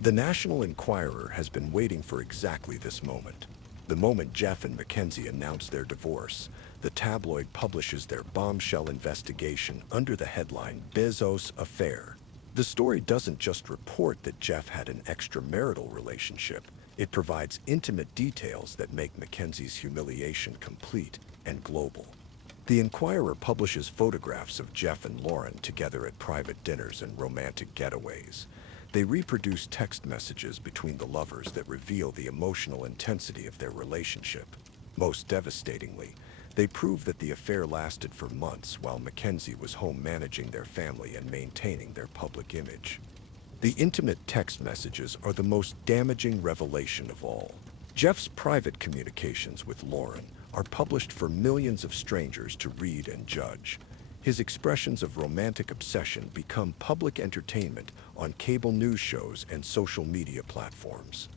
The National Enquirer has been waiting for exactly this moment. The moment Jeff and Mackenzie announce their divorce, the tabloid publishes their bombshell investigation under the headline Besos Affair. The story doesn't just report that Jeff had an extramarital relationship. It provides intimate details that make Mackenzie's humiliation complete and global. The Enquirer publishes photographs of Jeff and Lauren together at private dinners and romantic getaways. They reproduce text messages between the lovers that reveal the emotional intensity of their relationship. Most devastatingly, they prove that the affair lasted for months while Mackenzie was home managing their family and maintaining their public image. The intimate text messages are the most damaging revelation of all. Jeff's private communications with Lauren are published for millions of strangers to read and judge. His expressions of romantic obsession become public entertainment on cable news shows and social media platforms.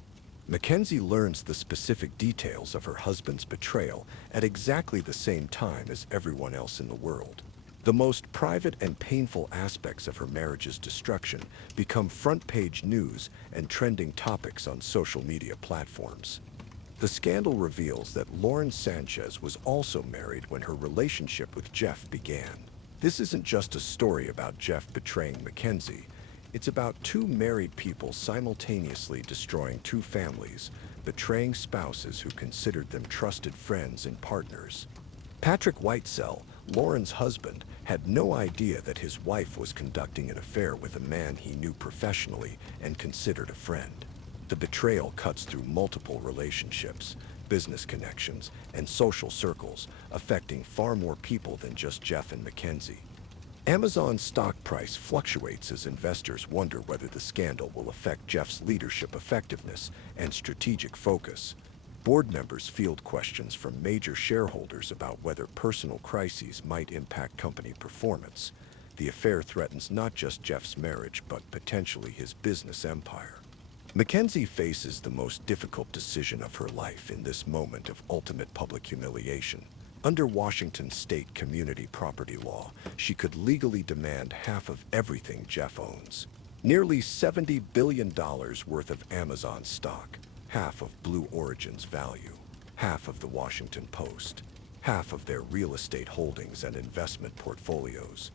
Mackenzie learns the specific details of her husband's betrayal at exactly the same time as everyone else in the world. The most private and painful aspects of her marriage's destruction become front-page news and trending topics on social media platforms. The scandal reveals that Lauren Sanchez was also married when her relationship with Jeff began. This isn't just a story about Jeff betraying Mackenzie. It's about 2 married people simultaneously destroying 2 families, betraying spouses who considered them trusted friends and partners. Patrick Whitesell, Lauren's husband, had no idea that his wife was conducting an affair with a man he knew professionally and considered a friend. The betrayal cuts through multiple relationships, business connections, and social circles, affecting far more people than just Jeff and Mackenzie. Amazon's stock price fluctuates as investors wonder whether the scandal will affect Jeff's leadership effectiveness and strategic focus. Board members field questions from major shareholders about whether personal crises might impact company performance. The affair threatens not just Jeff's marriage, but potentially his business empire. Mackenzie faces the most difficult decision of her life in this moment of ultimate public humiliation. Under Washington state community property law, she could legally demand half of everything Jeff owns. Nearly $70 billion worth of Amazon stock, half of Blue Origin's value, half of the Washington Post, half of their real estate holdings and investment portfolios.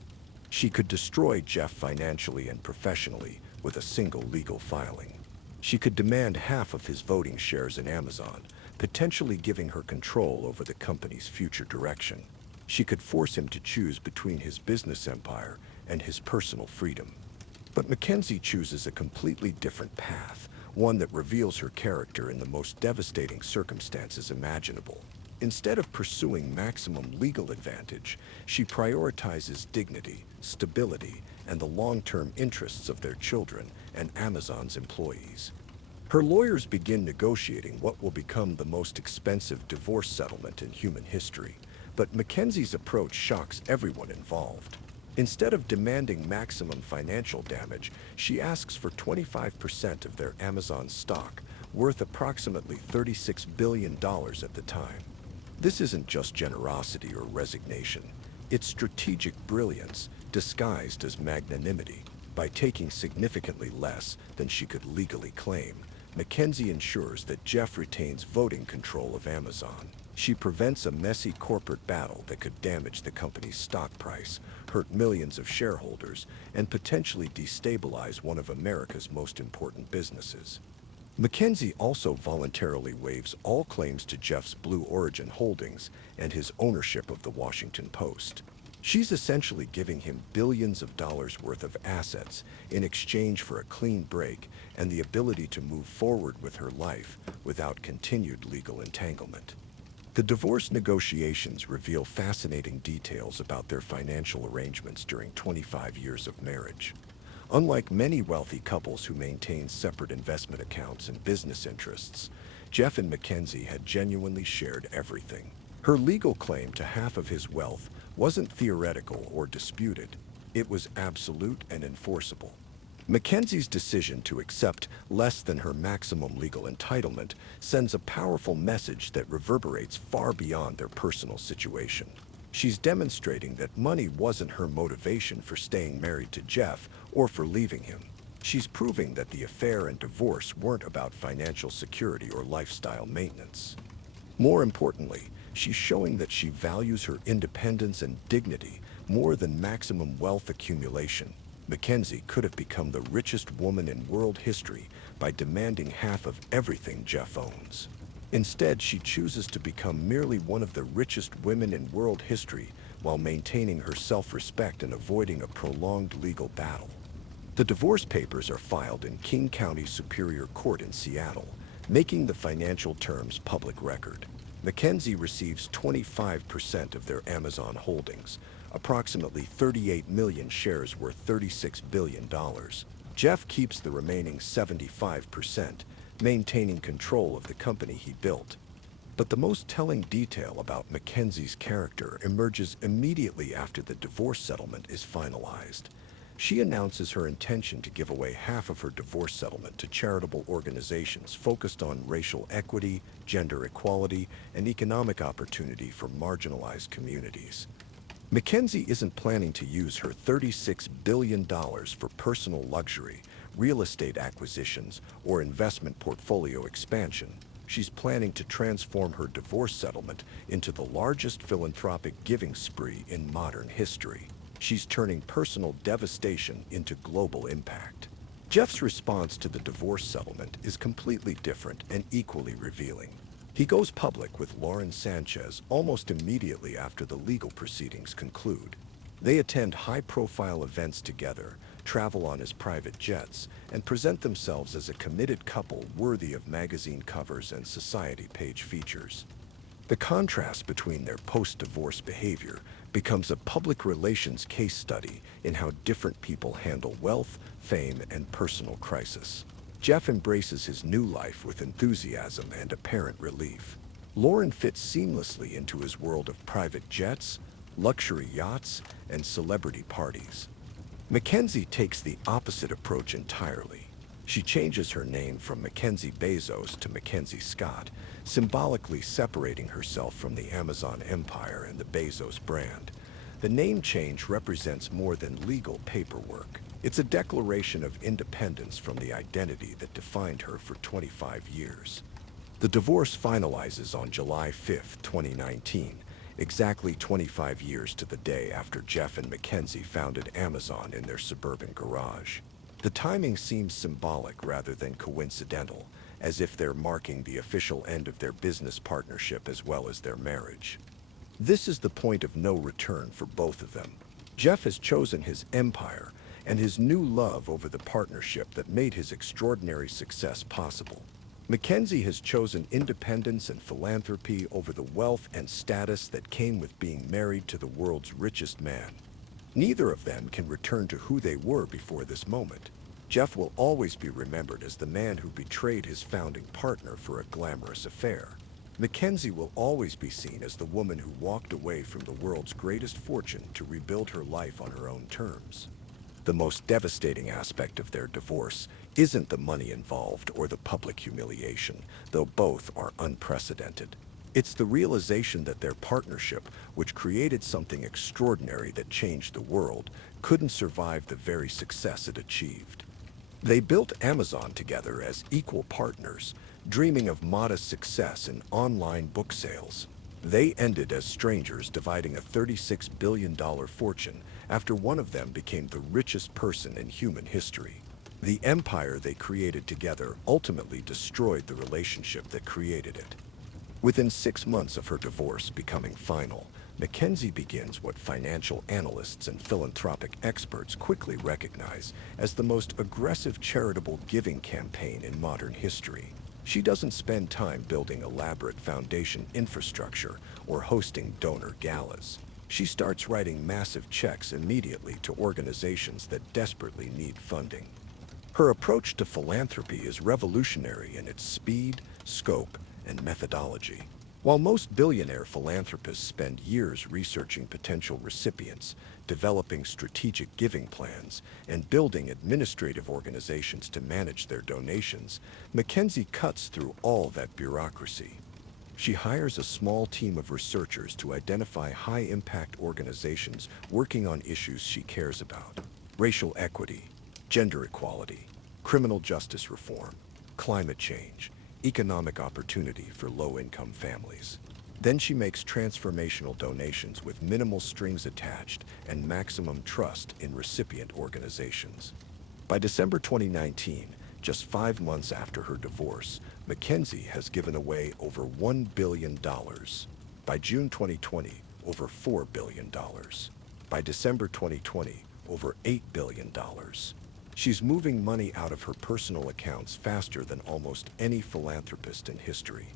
She could destroy Jeff financially and professionally, with a single legal filing. She could demand half of his voting shares in Amazon, potentially giving her control over the company's future direction. She could force him to choose between his business empire and his personal freedom. But Mackenzie chooses a completely different path, one that reveals her character in the most devastating circumstances imaginable. Instead of pursuing maximum legal advantage, she prioritizes dignity, stability, and the long-term interests of their children and Amazon's employees. Her lawyers begin negotiating what will become the most expensive divorce settlement in human history, but Mackenzie's approach shocks everyone involved. Instead of demanding maximum financial damage, she asks for 25% of their Amazon stock, worth approximately $36 billion at the time. This isn't just generosity or resignation. It's strategic brilliance disguised as magnanimity. By taking significantly less than she could legally claim, Mackenzie ensures that Jeff retains voting control of Amazon. She prevents a messy corporate battle that could damage the company's stock price, hurt millions of shareholders, and potentially destabilize one of America's most important businesses. Mackenzie also voluntarily waives all claims to Jeff's Blue Origin holdings and his ownership of the Washington Post. She's essentially giving him billions of dollars worth of assets in exchange for a clean break and the ability to move forward with her life without continued legal entanglement. The divorce negotiations reveal fascinating details about their financial arrangements during 25 years of marriage. Unlike many wealthy couples who maintain separate investment accounts and business interests, Jeff and Mackenzie had genuinely shared everything. Her legal claim to half of his wealth wasn't theoretical or disputed. It was absolute and enforceable. Mackenzie's decision to accept less than her maximum legal entitlement sends a powerful message that reverberates far beyond their personal situation. She's demonstrating that money wasn't her motivation for staying married to Jeff or for leaving him. She's proving that the affair and divorce weren't about financial security or lifestyle maintenance. More importantly, she's showing that she values her independence and dignity more than maximum wealth accumulation. Mackenzie could have become the richest woman in world history by demanding half of everything Jeff owns. Instead, she chooses to become merely one of the richest women in world history while maintaining her self-respect and avoiding a prolonged legal battle. The divorce papers are filed in King County Superior Court in Seattle, making the financial terms public record. Mackenzie receives 25% of their Amazon holdings, approximately 38 million shares worth $36 billion. Jeff keeps the remaining 75%, maintaining control of the company he built. But the most telling detail about Mackenzie's character emerges immediately after the divorce settlement is finalized. She announces her intention to give away half of her divorce settlement to charitable organizations focused on racial equity, gender equality, and economic opportunity for marginalized communities. Mackenzie isn't planning to use her $36 billion for personal luxury, real estate acquisitions, or investment portfolio expansion. She's planning to transform her divorce settlement into the largest philanthropic giving spree in modern history. She's turning personal devastation into global impact. Jeff's response to the divorce settlement is completely different and equally revealing. He goes public with Lauren Sanchez almost immediately after the legal proceedings conclude. They attend high-profile events together, travel on his private jets, and present themselves as a committed couple worthy of magazine covers and society page features. The contrast between their post-divorce behavior becomes a public relations case study in how different people handle wealth, fame, and personal crisis. Jeff embraces his new life with enthusiasm and apparent relief. Lauren fits seamlessly into his world of private jets, luxury yachts, and celebrity parties. Mackenzie takes the opposite approach entirely. She changes her name from Mackenzie Bezos to Mackenzie Scott, symbolically separating herself from the Amazon empire and the Bezos brand. The name change represents more than legal paperwork. It's a declaration of independence from the identity that defined her for 25 years. The divorce finalizes on July 5, 2019, exactly 25 years to the day after Jeff and Mackenzie founded Amazon in their suburban garage. The timing seems symbolic rather than coincidental, as if they're marking the official end of their business partnership as well as their marriage. This is the point of no return for both of them. Jeff has chosen his empire and his new love over the partnership that made his extraordinary success possible. Mackenzie has chosen independence and philanthropy over the wealth and status that came with being married to the world's richest man. Neither of them can return to who they were before this moment. Jeff will always be remembered as the man who betrayed his founding partner for a glamorous affair. Mackenzie will always be seen as the woman who walked away from the world's greatest fortune to rebuild her life on her own terms. The most devastating aspect of their divorce isn't the money involved or the public humiliation, though both are unprecedented. It's the realization that their partnership, which created something extraordinary that changed the world, couldn't survive the very success it achieved. They built Amazon together as equal partners, dreaming of modest success in online book sales. They ended as strangers, dividing a $36 billion fortune after one of them became the richest person in human history. The empire they created together ultimately destroyed the relationship that created it. Within 6 months of her divorce becoming final, Mackenzie begins what financial analysts and philanthropic experts quickly recognize as the most aggressive charitable giving campaign in modern history. She doesn't spend time building elaborate foundation infrastructure or hosting donor galas. She starts writing massive checks immediately to organizations that desperately need funding. Her approach to philanthropy is revolutionary in its speed, scope, and methodology. While most billionaire philanthropists spend years researching potential recipients, developing strategic giving plans, and building administrative organizations to manage their donations, Mackenzie cuts through all that bureaucracy. She hires a small team of researchers to identify high-impact organizations working on issues she cares about: racial equity, gender equality, criminal justice reform, climate change, economic opportunity for low-income families. Then she makes transformational donations with minimal strings attached and maximum trust in recipient organizations. By December 2019, just 5 months after her divorce, Mackenzie has given away over $1 billion. By June 2020, over $4 billion. By December 2020, over $8 billion. She's moving money out of her personal accounts faster than almost any philanthropist in history.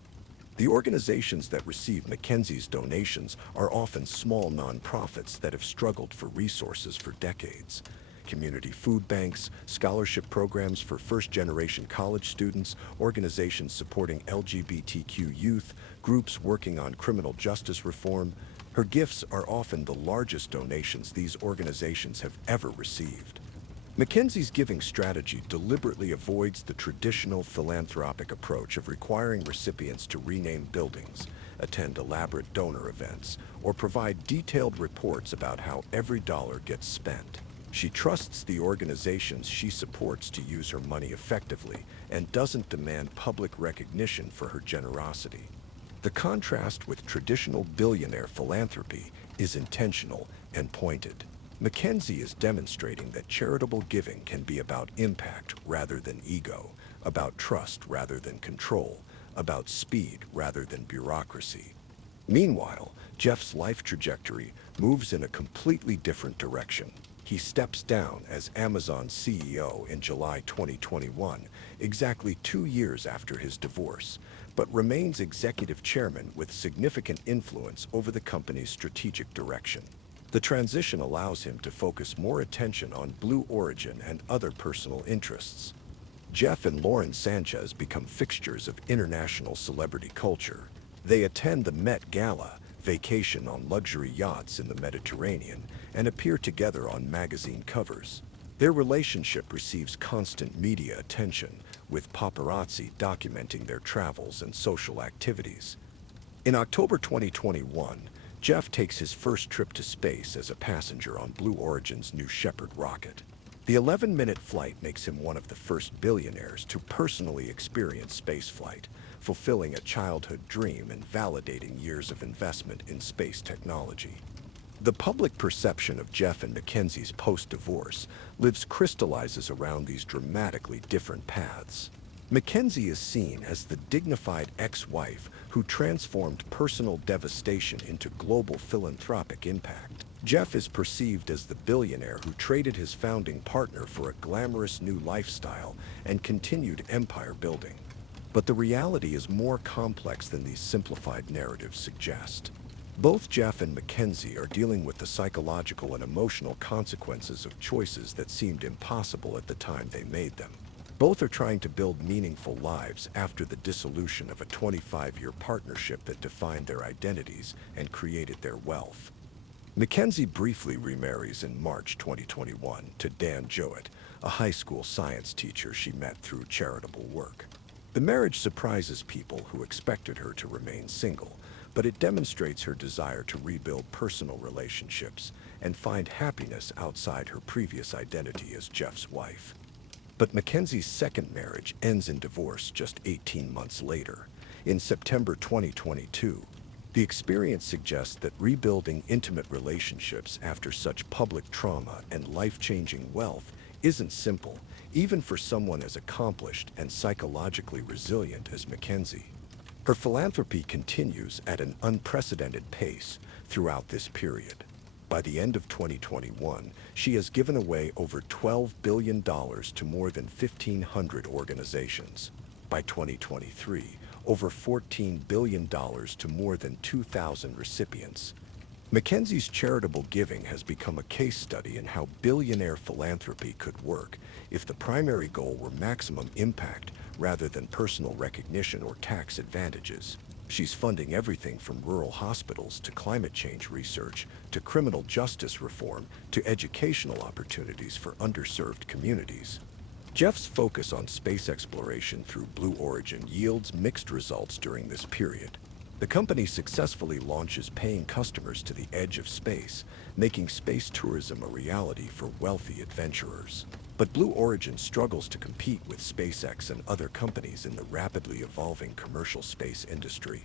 The organizations that receive Mackenzie's donations are often small nonprofits that have struggled for resources for decades. Community food banks, scholarship programs for first-generation college students, organizations supporting LGBTQ youth, groups working on criminal justice reform. Her gifts are often the largest donations these organizations have ever received. Mackenzie's giving strategy deliberately avoids the traditional philanthropic approach of requiring recipients to rename buildings, attend elaborate donor events, or provide detailed reports about how every dollar gets spent. She trusts the organizations she supports to use her money effectively and doesn't demand public recognition for her generosity. The contrast with traditional billionaire philanthropy is intentional and pointed. Mackenzie is demonstrating that charitable giving can be about impact rather than ego, about trust rather than control, about speed rather than bureaucracy. Meanwhile, Jeff's life trajectory moves in a completely different direction. He steps down as Amazon's CEO in July 2021, exactly 2 years after his divorce, but remains executive chairman with significant influence over the company's strategic direction. The transition allows him to focus more attention on Blue Origin and other personal interests. Jeff and Lauren Sanchez become fixtures of international celebrity culture. They attend the Met Gala, vacation on luxury yachts in the Mediterranean, and appear together on magazine covers. Their relationship receives constant media attention, with paparazzi documenting their travels and social activities. In October 2021, Jeff takes his first trip to space as a passenger on Blue Origin's New Shepard rocket. The 11-minute flight makes him one of the first billionaires to personally experience spaceflight, fulfilling a childhood dream and validating years of investment in space technology. The public perception of Jeff and Mackenzie's post-divorce lives crystallizes around these dramatically different paths. Mackenzie is seen as the dignified ex-wife who transformed personal devastation into global philanthropic impact. Jeff is perceived as the billionaire who traded his founding partner for a glamorous new lifestyle and continued empire building. But the reality is more complex than these simplified narratives suggest. Both Jeff and Mackenzie are dealing with the psychological and emotional consequences of choices that seemed impossible at the time they made them. Both are trying to build meaningful lives after the dissolution of a 25-year partnership that defined their identities and created their wealth. Mackenzie briefly remarries in March 2021 to Dan Jowett, a high school science teacher she met through charitable work. The marriage surprises people who expected her to remain single, but it demonstrates her desire to rebuild personal relationships and find happiness outside her previous identity as Jeff's wife. But Mackenzie's second marriage ends in divorce just 18 months later. In September 2022, the experience suggests that rebuilding intimate relationships after such public trauma and life-changing wealth isn't simple, even for someone as accomplished and psychologically resilient as Mackenzie. Her philanthropy continues at an unprecedented pace throughout this period. By the end of 2021, she has given away over $12 billion to more than 1,500 organizations. By 2023, over $14 billion to more than 2,000 recipients. Mackenzie's charitable giving has become a case study in how billionaire philanthropy could work if the primary goal were maximum impact rather than personal recognition or tax advantages. She's funding everything from rural hospitals to climate change research to criminal justice reform to educational opportunities for underserved communities. Jeff's focus on space exploration through Blue Origin yields mixed results during this period. The company successfully launches paying customers to the edge of space, making space tourism a reality for wealthy adventurers. But Blue Origin struggles to compete with SpaceX and other companies in the rapidly evolving commercial space industry.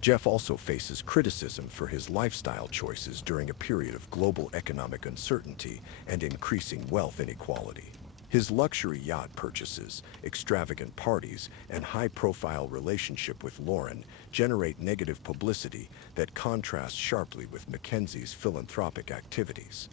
Jeff also faces criticism for his lifestyle choices during a period of global economic uncertainty and increasing wealth inequality. His luxury yacht purchases, extravagant parties, and high-profile relationship with Lauren generate negative publicity that contrasts sharply with Mackenzie's philanthropic activities.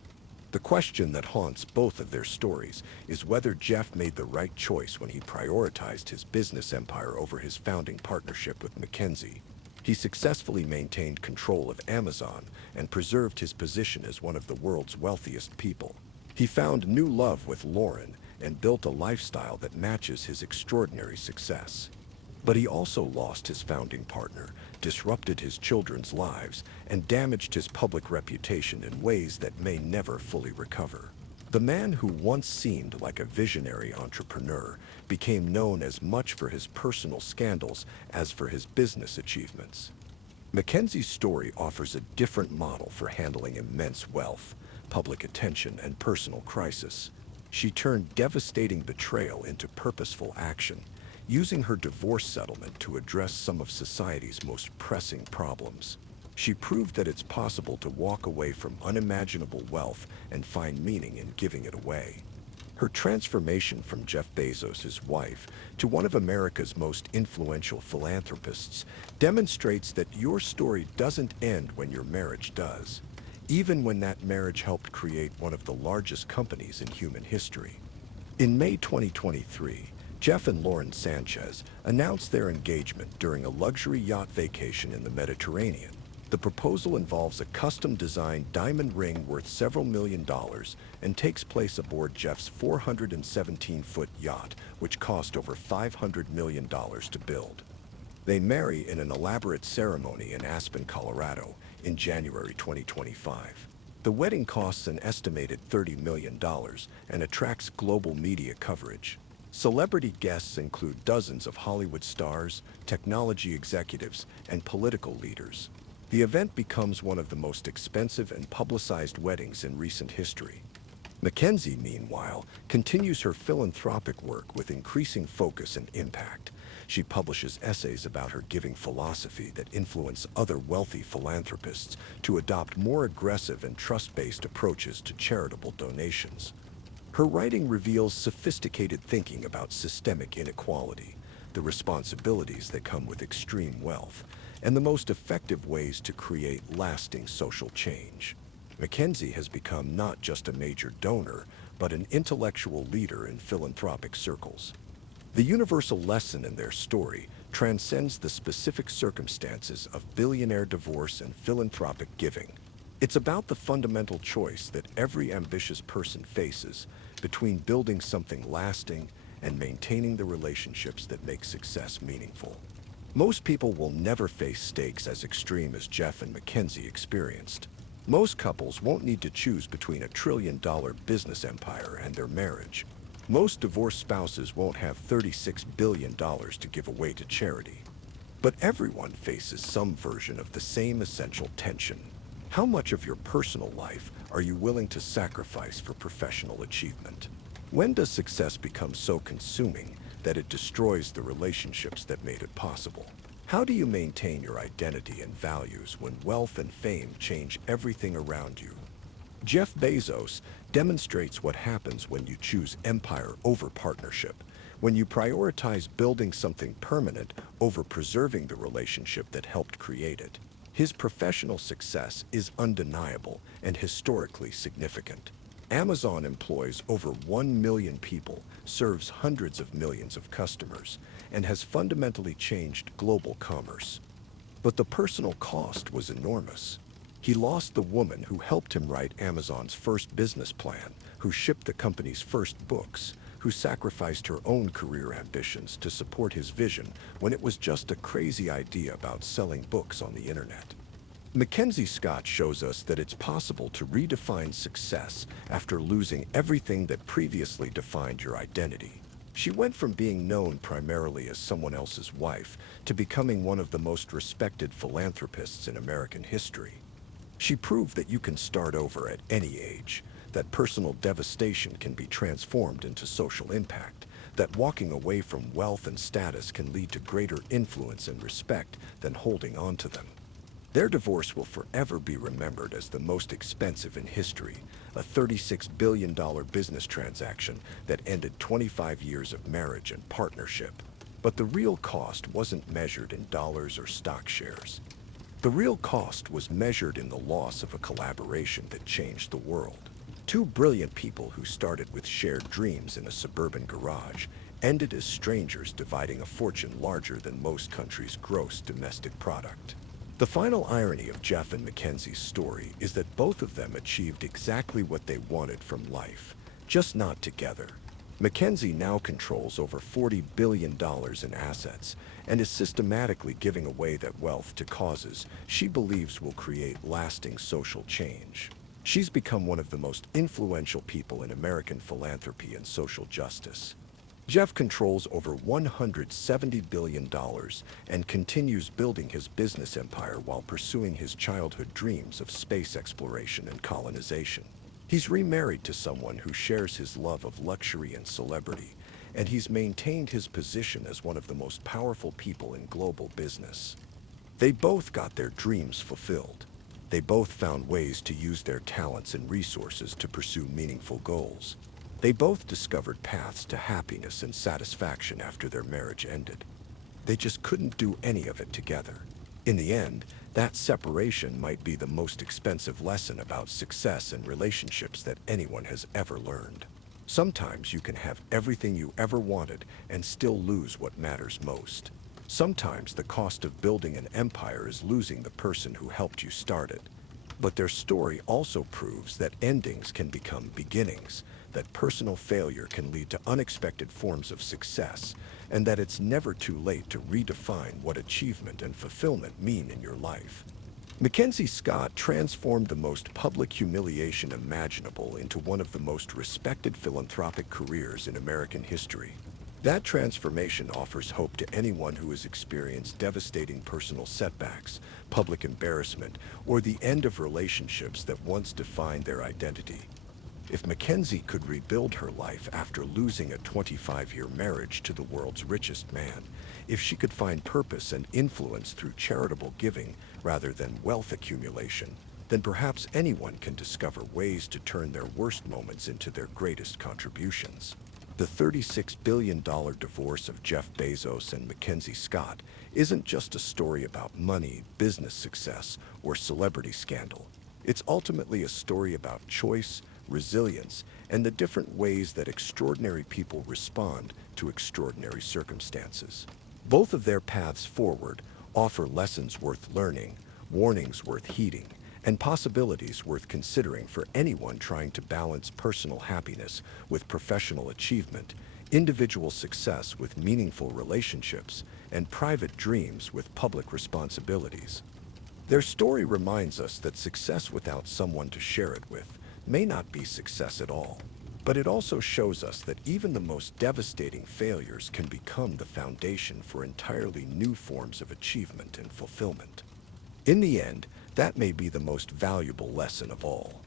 The question that haunts both of their stories is whether Jeff made the right choice when he prioritized his business empire over his founding partnership with Mackenzie. He successfully maintained control of Amazon and preserved his position as one of the world's wealthiest people. He found new love with Lauren and built a lifestyle that matches his extraordinary success. But he also lost his founding partner, disrupted his children's lives, and damaged his public reputation in ways that may never fully recover. The man who once seemed like a visionary entrepreneur became known as much for his personal scandals as for his business achievements. Mackenzie's story offers a different model for handling immense wealth, public attention, and personal crisis. She turned devastating betrayal into purposeful action, using her divorce settlement to address some of society's most pressing problems. She proved that it's possible to walk away from unimaginable wealth and find meaning in giving it away. Her transformation from Jeff Bezos' wife to one of America's most influential philanthropists demonstrates that your story doesn't end when your marriage does, even when that marriage helped create one of the largest companies in human history. In May 2023, Jeff and Lauren Sanchez announced their engagement during a luxury yacht vacation in the Mediterranean. The proposal involves a custom-designed diamond ring worth several $million and takes place aboard Jeff's 417-foot yacht, which cost over $500 million to build. They marry in an elaborate ceremony in Aspen, Colorado, in January 2025. The wedding costs an estimated $30 million and attracts global media coverage. Celebrity guests include dozens of Hollywood stars, technology executives, and political leaders. The event becomes one of the most expensive and publicized weddings in recent history. Mackenzie, meanwhile, continues her philanthropic work with increasing focus and impact. She publishes essays about her giving philosophy that influence other wealthy philanthropists to adopt more aggressive and trust-based approaches to charitable donations. Her writing reveals sophisticated thinking about systemic inequality, the responsibilities that come with extreme wealth, and the most effective ways to create lasting social change. Mackenzie has become not just a major donor, but an intellectual leader in philanthropic circles. The universal lesson in their story transcends the specific circumstances of billionaire divorce and philanthropic giving. It's about the fundamental choice that every ambitious person faces between building something lasting and maintaining the relationships that make success meaningful. Most people will never face stakes as extreme as Jeff and Mackenzie experienced. Most couples won't need to choose between $1 trillion business empire and their marriage. Most divorced spouses won't have $36 billion to give away to charity. But everyone faces some version of the same essential tension. How much of your personal life are you willing to sacrifice for professional achievement? When does success become so consuming that it destroys the relationships that made it possible? How do you maintain your identity and values when wealth and fame change everything around you? Jeff Bezos demonstrates what happens when you choose empire over partnership, when you prioritize building something permanent over preserving the relationship that helped create it. His professional success is undeniable and historically significant. Amazon employs over 1 million people, serves hundreds of millions of customers, and has fundamentally changed global commerce. But the personal cost was enormous. He lost the woman who helped him write Amazon's first business plan, who shipped the company's first books, who sacrificed her own career ambitions to support his vision when it was just a crazy idea about selling books on the internet. Mackenzie Scott shows us that it's possible to redefine success after losing everything that previously defined your identity. She went from being known primarily as someone else's wife to becoming one of the most respected philanthropists in American history. She proved that you can start over at any age, that personal devastation can be transformed into social impact, that walking away from wealth and status can lead to greater influence and respect than holding on to them. Their divorce will forever be remembered as the most expensive in history, a $36 billion business transaction that ended 25 years of marriage and partnership. But the real cost wasn't measured in dollars or stock shares. The real cost was measured in the loss of a collaboration that changed the world. Two brilliant people who started with shared dreams in a suburban garage ended as strangers dividing a fortune larger than most countries' gross domestic product. The final irony of Jeff and Mackenzie's story is that both of them achieved exactly what they wanted from life, just not together. Mackenzie now controls over $40 billion in assets and is systematically giving away that wealth to causes she believes will create lasting social change. She's become one of the most influential people in American philanthropy and social justice. Jeff controls over $170 billion and continues building his business empire while pursuing his childhood dreams of space exploration and colonization. He's remarried to someone who shares his love of luxury and celebrity, and he's maintained his position as one of the most powerful people in global business. They both got their dreams fulfilled. They both found ways to use their talents and resources to pursue meaningful goals. They both discovered paths to happiness and satisfaction after their marriage ended. They just couldn't do any of it together. In the end, that separation might be the most expensive lesson about success and relationships that anyone has ever learned. Sometimes you can have everything you ever wanted and still lose what matters most. Sometimes the cost of building an empire is losing the person who helped you start it. But their story also proves that endings can become beginnings, that personal failure can lead to unexpected forms of success, and that it's never too late to redefine what achievement and fulfillment mean in your life. Mackenzie Scott transformed the most public humiliation imaginable into one of the most respected philanthropic careers in American history. That transformation offers hope to anyone who has experienced devastating personal setbacks, public embarrassment, or the end of relationships that once defined their identity. If Mackenzie could rebuild her life after losing a 25-year marriage to the world's richest man, if she could find purpose and influence through charitable giving rather than wealth accumulation, then perhaps anyone can discover ways to turn their worst moments into their greatest contributions. The $36 billion divorce of Jeff Bezos and Mackenzie Scott isn't just a story about money, business success, or celebrity scandal. It's ultimately a story about choice, resilience, and the different ways that extraordinary people respond to extraordinary circumstances. Both of their paths forward offer lessons worth learning, warnings worth heeding, and possibilities worth considering for anyone trying to balance personal happiness with professional achievement, individual success with meaningful relationships, and private dreams with public responsibilities. Their story reminds us that success without someone to share it with may not be success at all. But it also shows us that even the most devastating failures can become the foundation for entirely new forms of achievement and fulfillment. In the end, that may be the most valuable lesson of all.